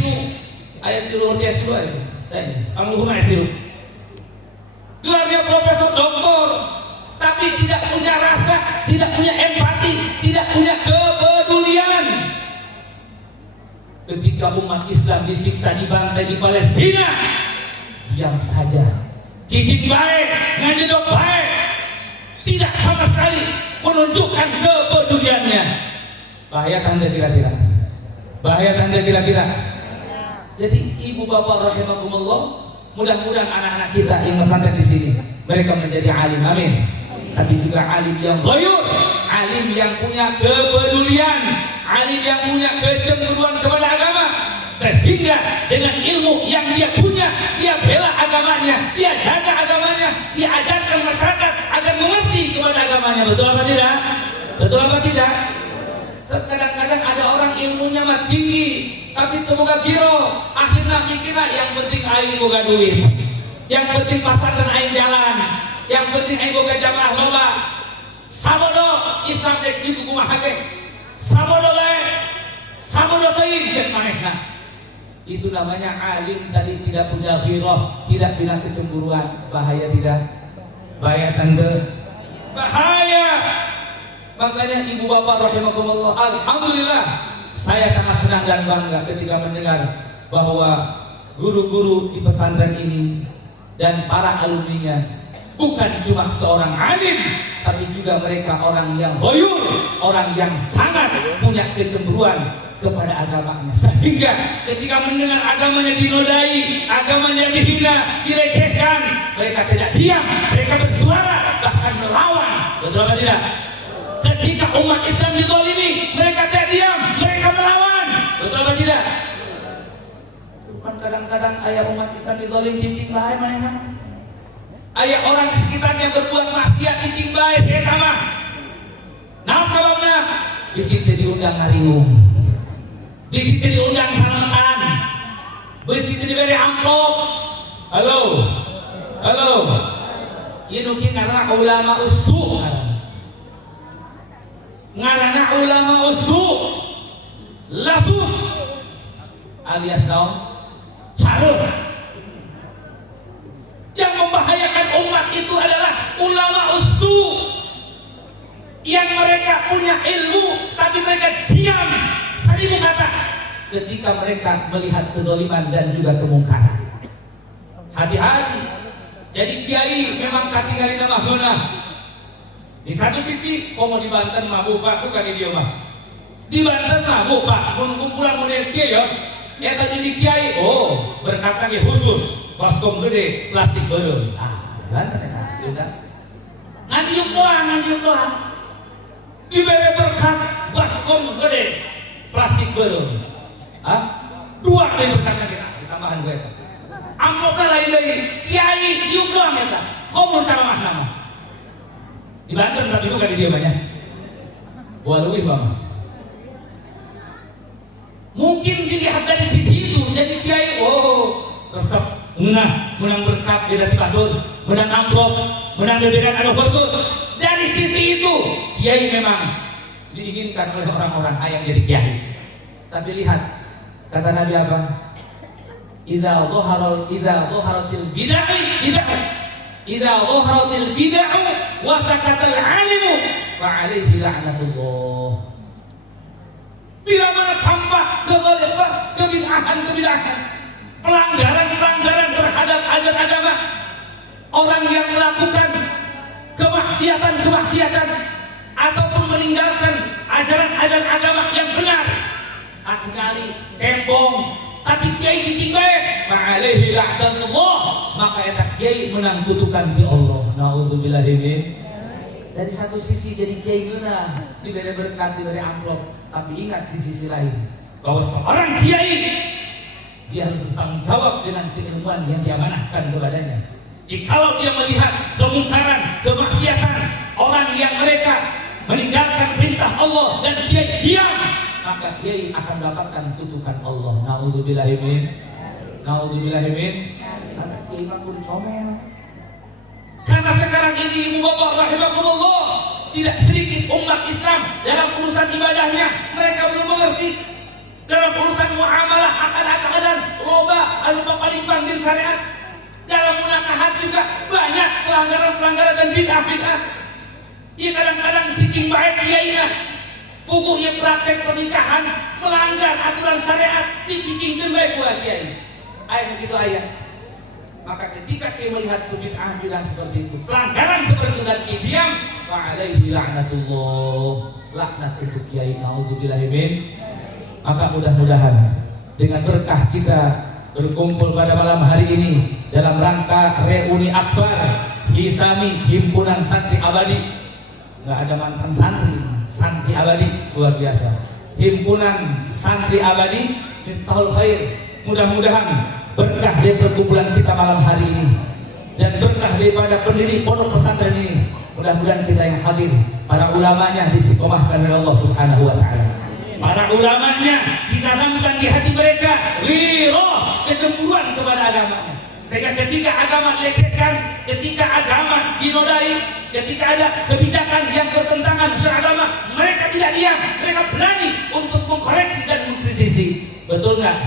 ayat di luar dia S2 ya, pangluhurna S3, gelar dia profesor doktor, tapi tidak punya rasa, tidak punya empati, tidak punya kepedulian. Ketika umat Islam disiksa, dibantai di Palestina, diam saja, cicing baik, ngajidok baik, tidak sama sekali menunjukkan kepeduliannya. Bahaya tanda kira-kira, bahaya tanda kira-kira. Jadi ibu bapak rahimakumullah, mudah-mudahan anak-anak kita yang pesantren di sini mereka menjadi alim, amin. Tapi juga alim yang ghayur, alim alim yang punya kepedulian, alim yang punya kecemburuan kepada agama, sehingga dengan ilmu yang dia punya, dia bela agamanya, dia jaga agamanya, dia ajarkan masyarakat agar mengerti kepada agamanya. Betul apa tidak? Betul apa tidak? Kadang-kadang ada orang ilmunya mah tinggi, tapi terbuka giro, akhirnya mikirnya yang penting aing boga duit, yang penting pasarkan aing jalan, yang penting aing boga jamaah loba. Sabodo Islam dek di buku mahake, sabodo bae, sabodo teuing cek manehna. Itu namanya alim tadi tidak punya ghirah, tidak punya kecemburuan. Bahaya tidak? Bahaya tante? Bahaya. Makanya ibu bapak rahimakumullah, alhamdulillah saya sangat senang dan bangga ketika mendengar bahwa guru-guru di pesantren ini dan para alumninya bukan cuma seorang alim, tapi juga mereka orang yang ghoyur, orang yang sangat punya kecemburuan kepada agamanya, sehingga ketika mendengar agamanya dinodai, agamanya dihina, dilecehkan, mereka tidak diam, mereka bersuara, bahkan melawan. Betul apa tidak? Ketika umat Islam dizalimi, mereka tidak diam, mereka melawan. Betul apa tidak? Bukan kadang-kadang ayah umat Islam dizalim cicing bae manehna. Ayah orang di sekitarnya berbuat maksiat cicing bae saya tamah. Nah sababna di situ diundang ngariung, di situ diundang salaman, di situ diberi amplop. Halo, halo. Ieu karena ulama usuh, ngarana ulama usuh, lasus alias naon? Carut. Yang membahayakan umat itu adalah ulama usuh, yang mereka punya ilmu tapi mereka diam 1000 kata ketika mereka melihat kedoliman dan juga kemungkaran. Hati-hati. Jadi kiai memang katingali nama guna. Di satu sisi, mau di Banten mah buka bukan di dia mah. Di Banten mah buka, kumpulan model kiai ya. Eta jadi kiai, oh berkata dia khusus, baskom gede, plastik baru. Ah, Banten eta, sudah. Ngadiuk doang. Diberi berkat baskom gede, plastik baru. Ah, 2 kali berkatnya kita, tambahan gue eta. Amplopnya lain dari kiai diuk doang eta. Komun sama nama. Di Banten tapi bukan di dia banyak. Waluih bang. Mungkin dilihat dari sisi itu, jadi kiai, oh resep, menang berkat beda tibatun, menang amplop, menang beberan ada khusus. Dari sisi itu, kiai memang diinginkan oleh orang-orang yang jadi kiai. Tapi lihat, kata Nabi apa? Idza dhaharatil bid'ah, idza dhaharatil bid'ah wa sakatal 'alimu fa 'alaihi la'natullah. Bila mana tampak kebid'ahan, pelanggaran terhadap ajaran agama, orang yang melakukan kemaksiatan ataupun meninggalkan ajaran agama yang benar, hati-hati tembong, tapi kiai cicing bae, ma'alaihi la'natullah, maka eta kiai menang kutukan di Allah. Nauzubillah min. Dari satu sisi jadi kiai geunah, diberi berkat, diberi amplop, tapi ingat di sisi lain bahwa seorang kiai dia harus bertanggung jawab dengan keilmuan yang diamanahkan kepadanya. Jikalau dia melihat kemungkaran, kemaksiatan orang yang mereka meninggalkan perintah Allah dan kiai diam, maka kiai akan mendapatkan kutukan Allah. Nauzubillah min. Kata kiai mah kudu comel. Karena sekarang ini ibu bapak rahimakumullah, tidak sedikit umat Islam dalam urusan ibadahnya mereka belum mengerti. Dalam urusan muamalah akan loba anu paling panggil syariat. Dalam munakahat juga banyak pelanggaran dan bid'ah. Ia kadang-kadang cicing bae kiaina. Puguh yang praktek pernikahan melanggar aturan syariat, dicicingkeun bae ku kiai. Aya begitu aya. Maka ketika kiai melihat bid'ah seperti itu, pelanggaran seperti itu dan kiai diam, fa alaihi la'natullah. Laknat untuk kiai, naudzubillah min. Maka mudah-mudahan dengan berkah kita berkumpul pada malam hari ini dalam rangka reuni akbar Hisami Himpunan Santri Abadi nggak ada mantan santri, santri abadi luar biasa. Himpunan Santri Abadi Miftahul Khair. Mudah-mudahan berkah dari perkumpulan kita malam hari ini dan berkah daripada pendiri pondok pesantren ini. Mudah-mudahan kita yang hadir, para ulamanya diistiqomahkan oleh Allah Subhanahu wa taala. Para ulamanya ditanamkan di hati mereka ghirah, kecemburuan kepada agamanya. Sehingga ketika agama dilecehkan, ketika agama dinodai, ketika ada kebijakan yang bertentangan dengan agama, mereka tidak diam, mereka berani untuk mengkoreksi dan mengkritisi. Betul nggak?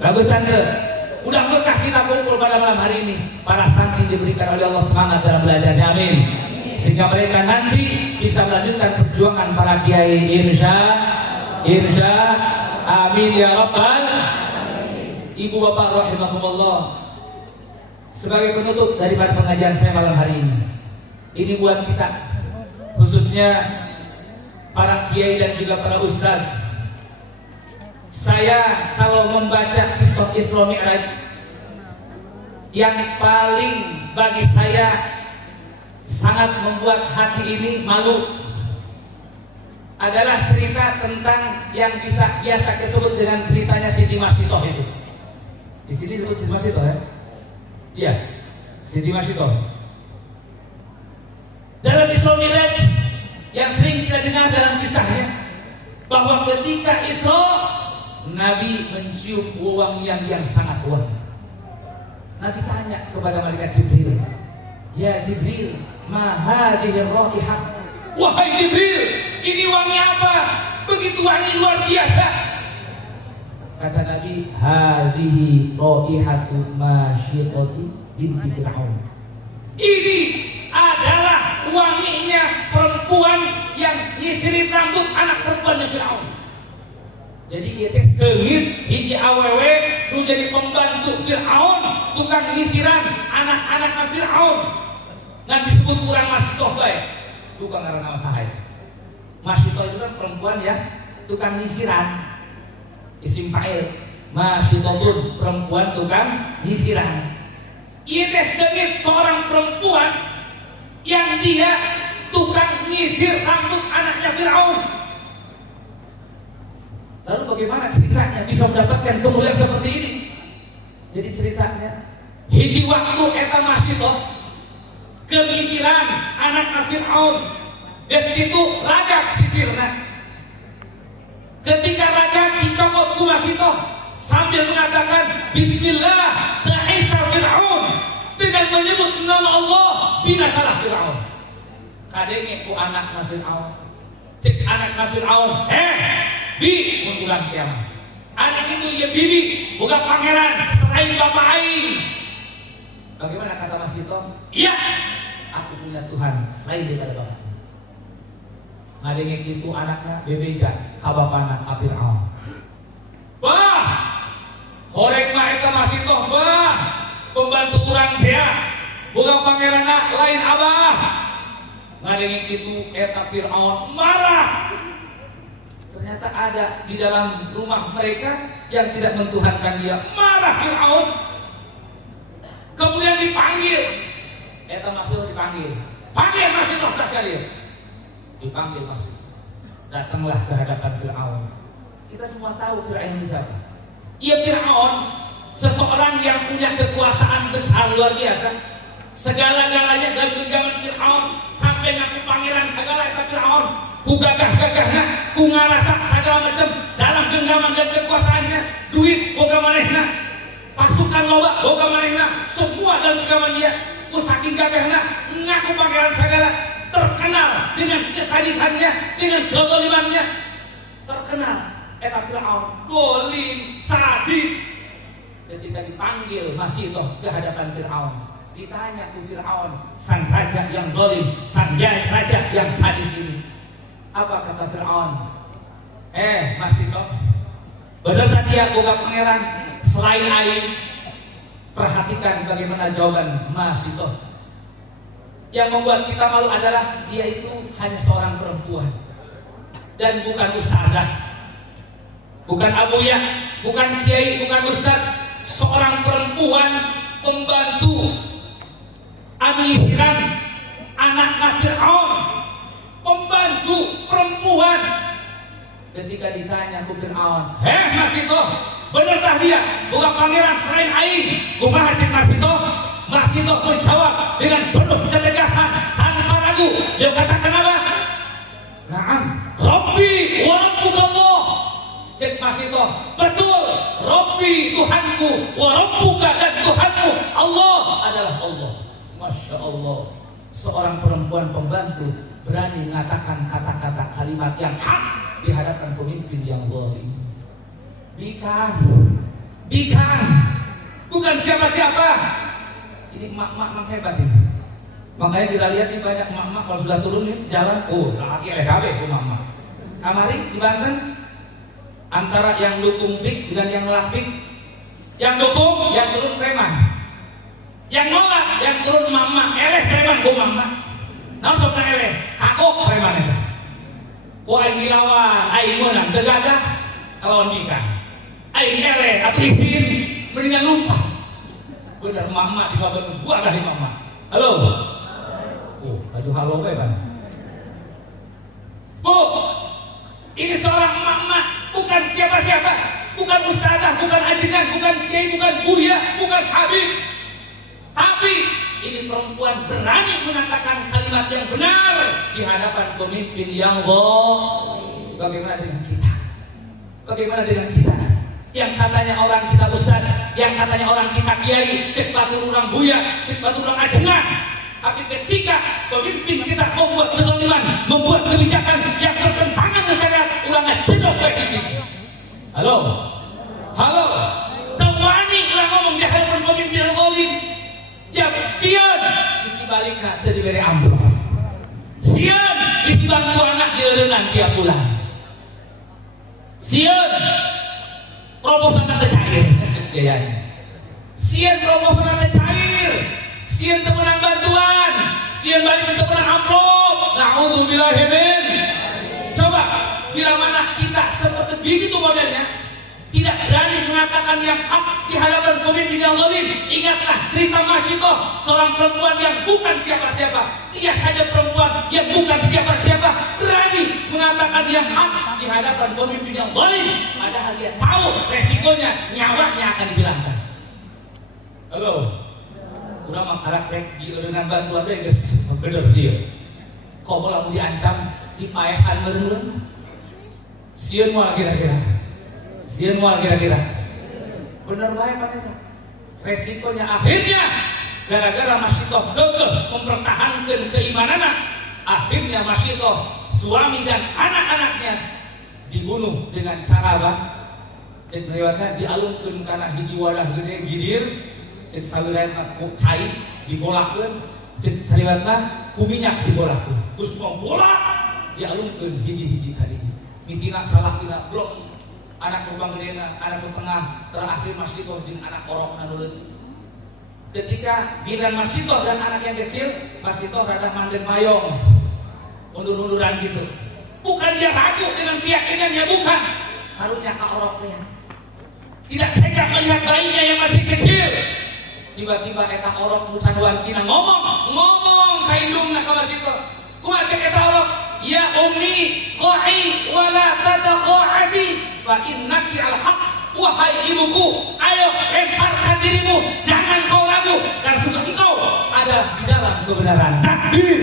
Bagus tante. Mudah berkah kita kumpul pada malam hari ini. Para santri diberikan oleh Allah semangat dalam belajarnya, amin. Sehingga mereka nanti bisa melanjutkan perjuangan para kiai, insya amin ya rabbal. Ibu bapak rahimakumullah, sebagai penutup daripada pengajian saya malam hari ini buat kita, khususnya para kiai dan juga para ustaz. Saya kalau membaca kisah Isra Mi'raj, yang paling bagi saya sangat membuat hati ini malu adalah cerita tentang yang biasa disebut dengan ceritanya Siti Masitoh itu. Di sini disebut Siti Masitoh ya? Iya, Siti Masitoh. Dalam Isra Mi'raj yang sering kita dengar dalam kisahnya, bahwa ketika Isra, Nabi mencium wewangian yang sangat wangi. Nabi tanya kepada malaikat Jibril, ya Jibril, ma hadhihi raihah? Wahai Jibril, ini wangi apa? Begitu wangi luar biasa. Kata Nabi, hadhihi raihatu Masyitati binti Fir'aun. Ini adalah wanginya perempuan yang nyisirin rambut anak perempuannya Fir'aun. Jadi ia sengit hiji awewe nu jadi pembantu Fir'aun, tukang nyisiran anak-anak Fir'aun. Ngan disebut kurang Masitoh bae. Bukan karena nama sahaya. Masitoh itu kan perempuan yang tukang nyisiran. Isim fa'il. Masyitotun, perempuan tukang nyisiran. Ia sengit seorang perempuan yang dia tukang nyisir rambut anaknya Fir'aun. Lalu bagaimana ceritanya bisa mendapatkan kemuliaan seperti ini? Jadi ceritanya, hiji waktu eta Masitoh kemisiran anak Fir'aun. Des situ ragak sisirna. Ketika ragak dicopot ku Masitoh sambil mengatakan Bismillah ta'isa Fir'aun, dengan menyebut nama Allah binasalah Fir'aun. Kadenge ku anak Fir'aun, cek anak Fir'aun, bi mengulang kiamat. Anak itu ya bibi, bukan pangeran selain bapak aing. Bagaimana kata Masitoh? Iya, aku punya Tuhan selain daripada bapak. Ngadenge kitu anaknya bebeja ka bapana ka Fir'aun. Bah, horek mah eta Masitoh bah, pembantu urang dia, bukan pangeran lain abah. Ngadenge kitu eta Fir'aun marah. Ternyata ada di dalam rumah mereka yang tidak mentuhankan dia. Marah Fir'aun. Kemudian dipanggil. Eta Masitoh dipanggil. Panggil Masitoh tak sekali. Dipanggil Masitoh. Datanglah ke hadapan Fir'aun. Kita semua tahu Fir'aun ini siapa. Ia Fir'aun, seseorang yang punya kekuasaan besar luar biasa. Segala-galanya dalam genggaman Fir'aun, sampai ngaku pangeran segala eta Fir'aun. Ku gagah-gagahna, ku ngarasa segala macam dalam genggaman dan kekuasaannya. Duit boga manehna, pasukan loba boga manehna, semua dalam genggaman dia. Ku saking gagahna, ngaku pangeran segala, terkenal dengan kesadisannya, dengan kezalimannya, terkenal. Eta Fir'aun dolim, sadis. Ketika dipanggil Masitoh ke hadapan Fir'aun, ditanya ku Fir'aun, sang raja yang dolim, sang raja yang sadis ini, apa kata Fir'aun? Masitoh, benar tadi aku gak pangeran selain aing. Perhatikan bagaimana jawaban Masitoh. Yang membuat kita malu adalah dia itu hanya seorang perempuan dan bukan ustazah, bukan abuya, bukan kiai, bukan ustaz. Seorang perempuan pembantu administran anak Fir'aun. pembantu perempuan. Ketika ditanya ku Fir'aun, Mas Sito, bener tah dia bukan pangeran selain aing? Kumaha cek Mas Sito? Mas Sito menjawab dengan penuh ketegasan tanpa ragu. Dia katakan apa? Naam, Rabbi wa Rabbukallah. Cek Mas Sito, betul, Rabbi Tuhanku, wa Rabbuka dan Tuhanmu Allah adalah Allah. Masya Allah, seorang perempuan pembantu berani mengatakan kata-kata kalimat yang hak di hadapan pemimpin yang zalim. Bikan, bukan siapa-siapa. Ini mak hebat ini. Makanya kita lihat nih banyak mak kalau sudah turun nih jalan, laki LHB mak. Kamari di Banten antara yang dukung pik dengan yang nolak pik. Yang dukung, yang turun preman. Yang nolak, yang turun mama, preman mama. Langsung ke kagok preman itu. Aing dilawan, aing menang, tegagah lawan nikah. Aing atau isin, mendingan lupa. Bener mama di bagian gua dari mama. Halo. Baju halo Bang. Bu, ini seorang mama, bukan siapa-siapa, bukan ustazah, bukan ajengan, bukan kiai, bukan buya, bukan habib. Tapi ini perempuan berani mengatakan kalimat yang benar di hadapan pemimpin yang zalim. Bagaimana dengan kita? Bagaimana dengan kita? Yang katanya orang kita ustaz, yang katanya orang kita kiai, cek batu orang buya, cek batu orang ajengan. Tapi ketika pemimpin kita membuat kezaliman, membuat kebijakan yang bertentangan dengan syariat, ulang cedok baik ini. Halo, kemana ulang ngomong di hadapan pemimpin yang zalim? Jam sian isi baliknya tadi beri amplop. Sian isi bantu anak di erengan tiap bulan. Sian proposal nanti cair. Sian proposal nanti cair. Sian temenan bantuan. Sian balik temenan amplop. Na'udzubillahi min. Coba bila mana kita seperti begitu modelnya, tidak berani mengatakan yang hak di hadapan pemimpin yang zalim. Ingatlah cerita Mas Sito, seorang perempuan yang bukan siapa-siapa. Dia saja perempuan yang bukan siapa-siapa berani mengatakan yang hak di hadapan pemimpin yang zalim, padahal dia tahu resikonya, nyawanya akan dihilangkan. Halo, udah makarak di dengan bantuan deh guys, bener sih. Kau mau diancam dipayahan merun, sieun mau kira-kira. Sian mual kira-kira bener baik Pak. Resikonya akhirnya gara-gara Mas Sito kekeh mempertahankan keimanannya, akhirnya Mas Sito suami dan anak-anaknya dibunuh dengan cara apa? Cek riwayatnya dialungkeun karena hiji wadah gede gidir, cek saliratna cai dibolakkeun, cek saliratna ku minyak dibolakkeun. Terus mau bolak dialungkeun hiji-hiji kali. Mitina salah tina blok. Anak berbang gedena, anak bertengah, terakhir Mas Sito jeung anak orok nanuleut. Ketika giliran Mas Sito dan anak yang kecil, Mas Sito rada mandek mayong, undur-unduran gitu. Bukan dia ragu dengan keyakinannya, bukan. Harunya ka orok teh. Tidak tega melihat bayinya yang masih kecil. Tiba-tiba eta orok nu saduan Cina ngomong ka indungna ka Mas Sito. Kumaha cek eta orok? Ya ummi qa'i wala tadqa'asi fa innaki al-haq. Wahai ibuku, ayo lemparkan dirimu, jangan kau ragu, karena sudah engkau ada di dalam kebenaran. Takbir.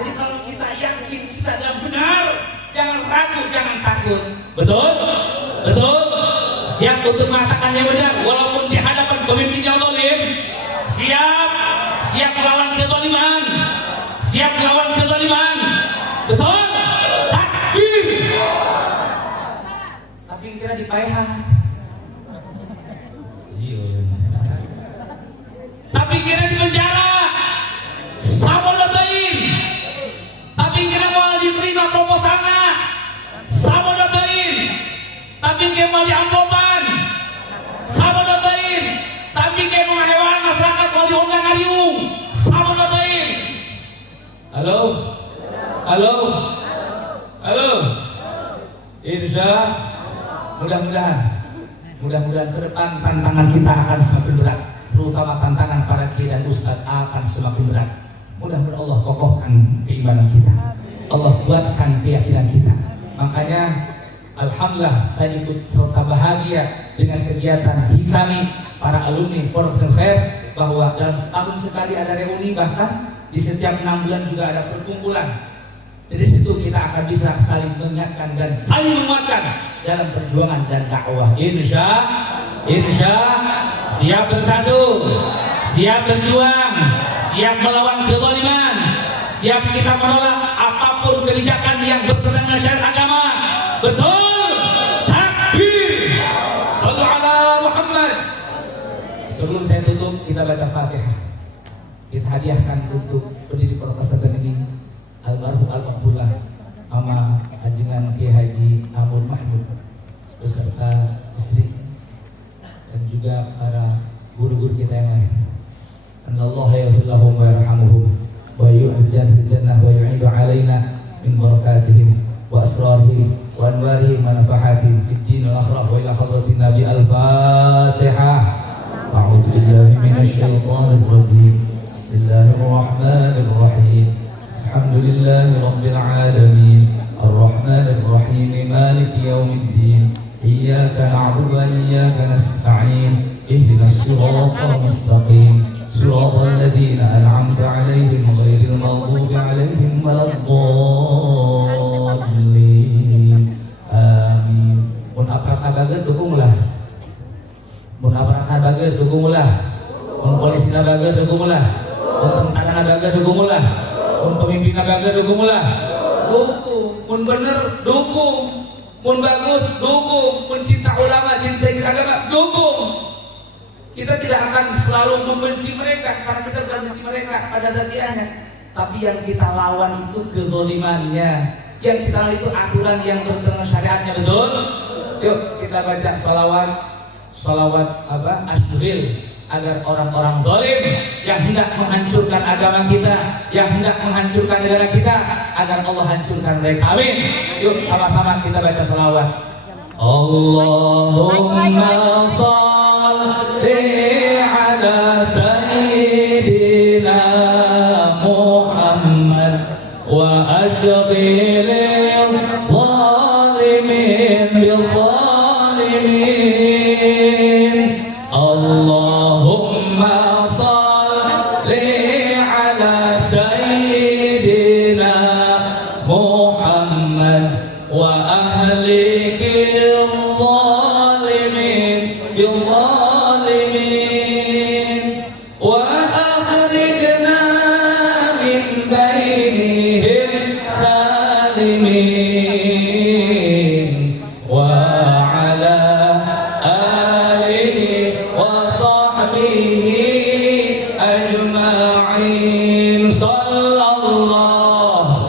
Jadi kalau kita yakin kita dalam benar, jangan ragu, jangan takut. Betul? Betul? Siap untuk mengatakan yang benar walaupun di hadapan pemimpin yang zalim. Siap melawan kezaliman. Siap melawan kezaliman. Betul? Takbir. Tapi kira dipayahan. Tapi kira di penjara. Sabodotein. Tapi kira mau diterima proposalnya. Sabodotein. Tapi kira mau diamplopan. Sabodotein. Tapi kira mau hewan masyarakat mau diundang ngariung. Sabodotein. Halo? Insya mudah-mudahan ke depan tantangan kita akan semakin berat, terutama tantangan para kiai dan ustadz akan semakin berat. Mudah-mudahan Allah kokohkan keimanan kita, Allah kuatkan keyakinan kita. Makanya alhamdulillah saya ikut serta bahagia dengan kegiatan Hisami para alumni Pondok Pesantren, bahwa dalam setahun sekali ada reuni, bahkan di setiap 6 bulan juga ada perkumpulan. Dari situ kita akan bisa saling mengingatkan dan saling menguatkan dalam perjuangan dan dakwah. Insya siap bersatu, siap berjuang, siap melawan kezaliman, siap kita menolak apapun kebijakan yang bertentangan dengan syariat agama. Betul? Takbir. Shallu ala Muhammad. Sebelum saya tutup, kita baca Fatihah. Kita hadiahkan untuk pendiri Pondok Pesantren ini almarhum almarhumah Mama Ajengan Kiai Haji Amun Mahmud beserta istri dan juga para guru-guru kita yang lain. Allah yaghfir lahum wa yarhamuhum wa yu'adhil jannah wa yu'idu alaina min barakatihim wa asrarihim wa anwarihim wa nafahatihim fid din wal akhirah wa ila hadratin Nabi al-Fatihah. A'udzu billahi minasy syaithanir rajim. Bismillahirrahmanirrahim. Alhamdulillahi rabbil alamin. Ar-Rahmanir Rahim. Maliki yaumiddin. Iyyaka na'budu wa iyyaka nasta'in. Ihdinas siratal mustaqim. Siratal ladzina an'amta 'alaihim ghairil maghdubi 'alaihim waladdallin. Amin. Mun aparat bager dukunglah. Mun aparat bager dukunglah. Mun polisi bager dukunglah. Mun tentara bager dukunglah. Mun pemimpin bager dukunglah. Dukung. Mun bener dukung. Mun bagus dukung. Mun cinta ulama, cinta agama dukung. Kita tidak akan selalu membenci mereka karena kita bukan membenci mereka pada datiannya, tapi yang kita lawan itu kezalimannya, yang kita lawan itu aturan yang bertentangan syariatnya. Betul? Yuk kita baca salawat asyril agar orang-orang zalim yang hendak menghancurkan agama kita, yang hendak menghancurkan negara kita, agar Allah hancurkan mereka. Amin. Yuk sama-sama kita baca salawat. Allahumma shalli ala sayyidina Muhammad wa ashghilil zalimin bil zalimin. Allahumma shalli ala sayyidina Muhammad wa ahlikil zalimin bil zalimin wa akhrijna min bainihim salimin wa ala alihi wa sahbihi ajma'in. Sallallahu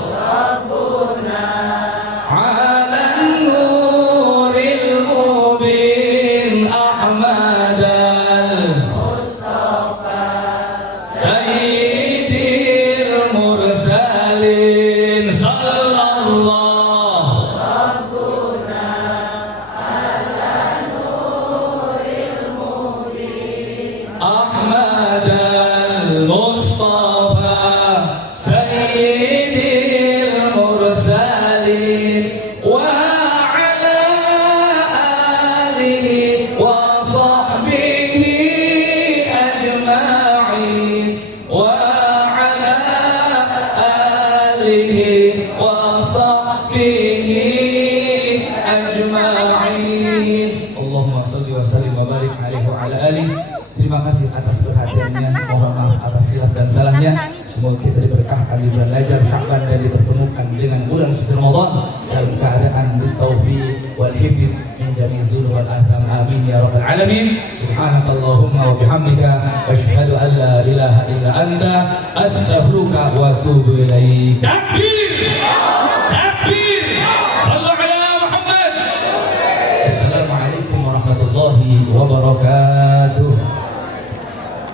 rabbuna ala nuril mubin Ahmad al-Mustafa Sayyidil mursalin. Sallallahu rabbuna ala nuril mubin Ahmad al-Mustafa Sayyidil mursalin wa ala alihi wa sahbihi ajma'in wa ala alihi wa sahbihi ajma'in. Allahumma shalli wa sallim wa barik alaihi wa ala alihi. Terima kasih atas perhatiannya, mohon maaf atas khilaf dan salahnya. Semoga kita diberkahkan di bulan Rajab Sya'ban dan dipertemukan dengan bulan suci Ramadan dalam keadaan bitaufiq wal hifz min jami'il dzunub wal atham. Amin ya rabbal alamin. Subhanakallahumma wa bihamdika asyhadu an la ilaha illa anta astaghfiruka wa atubu ilaik. Takbir.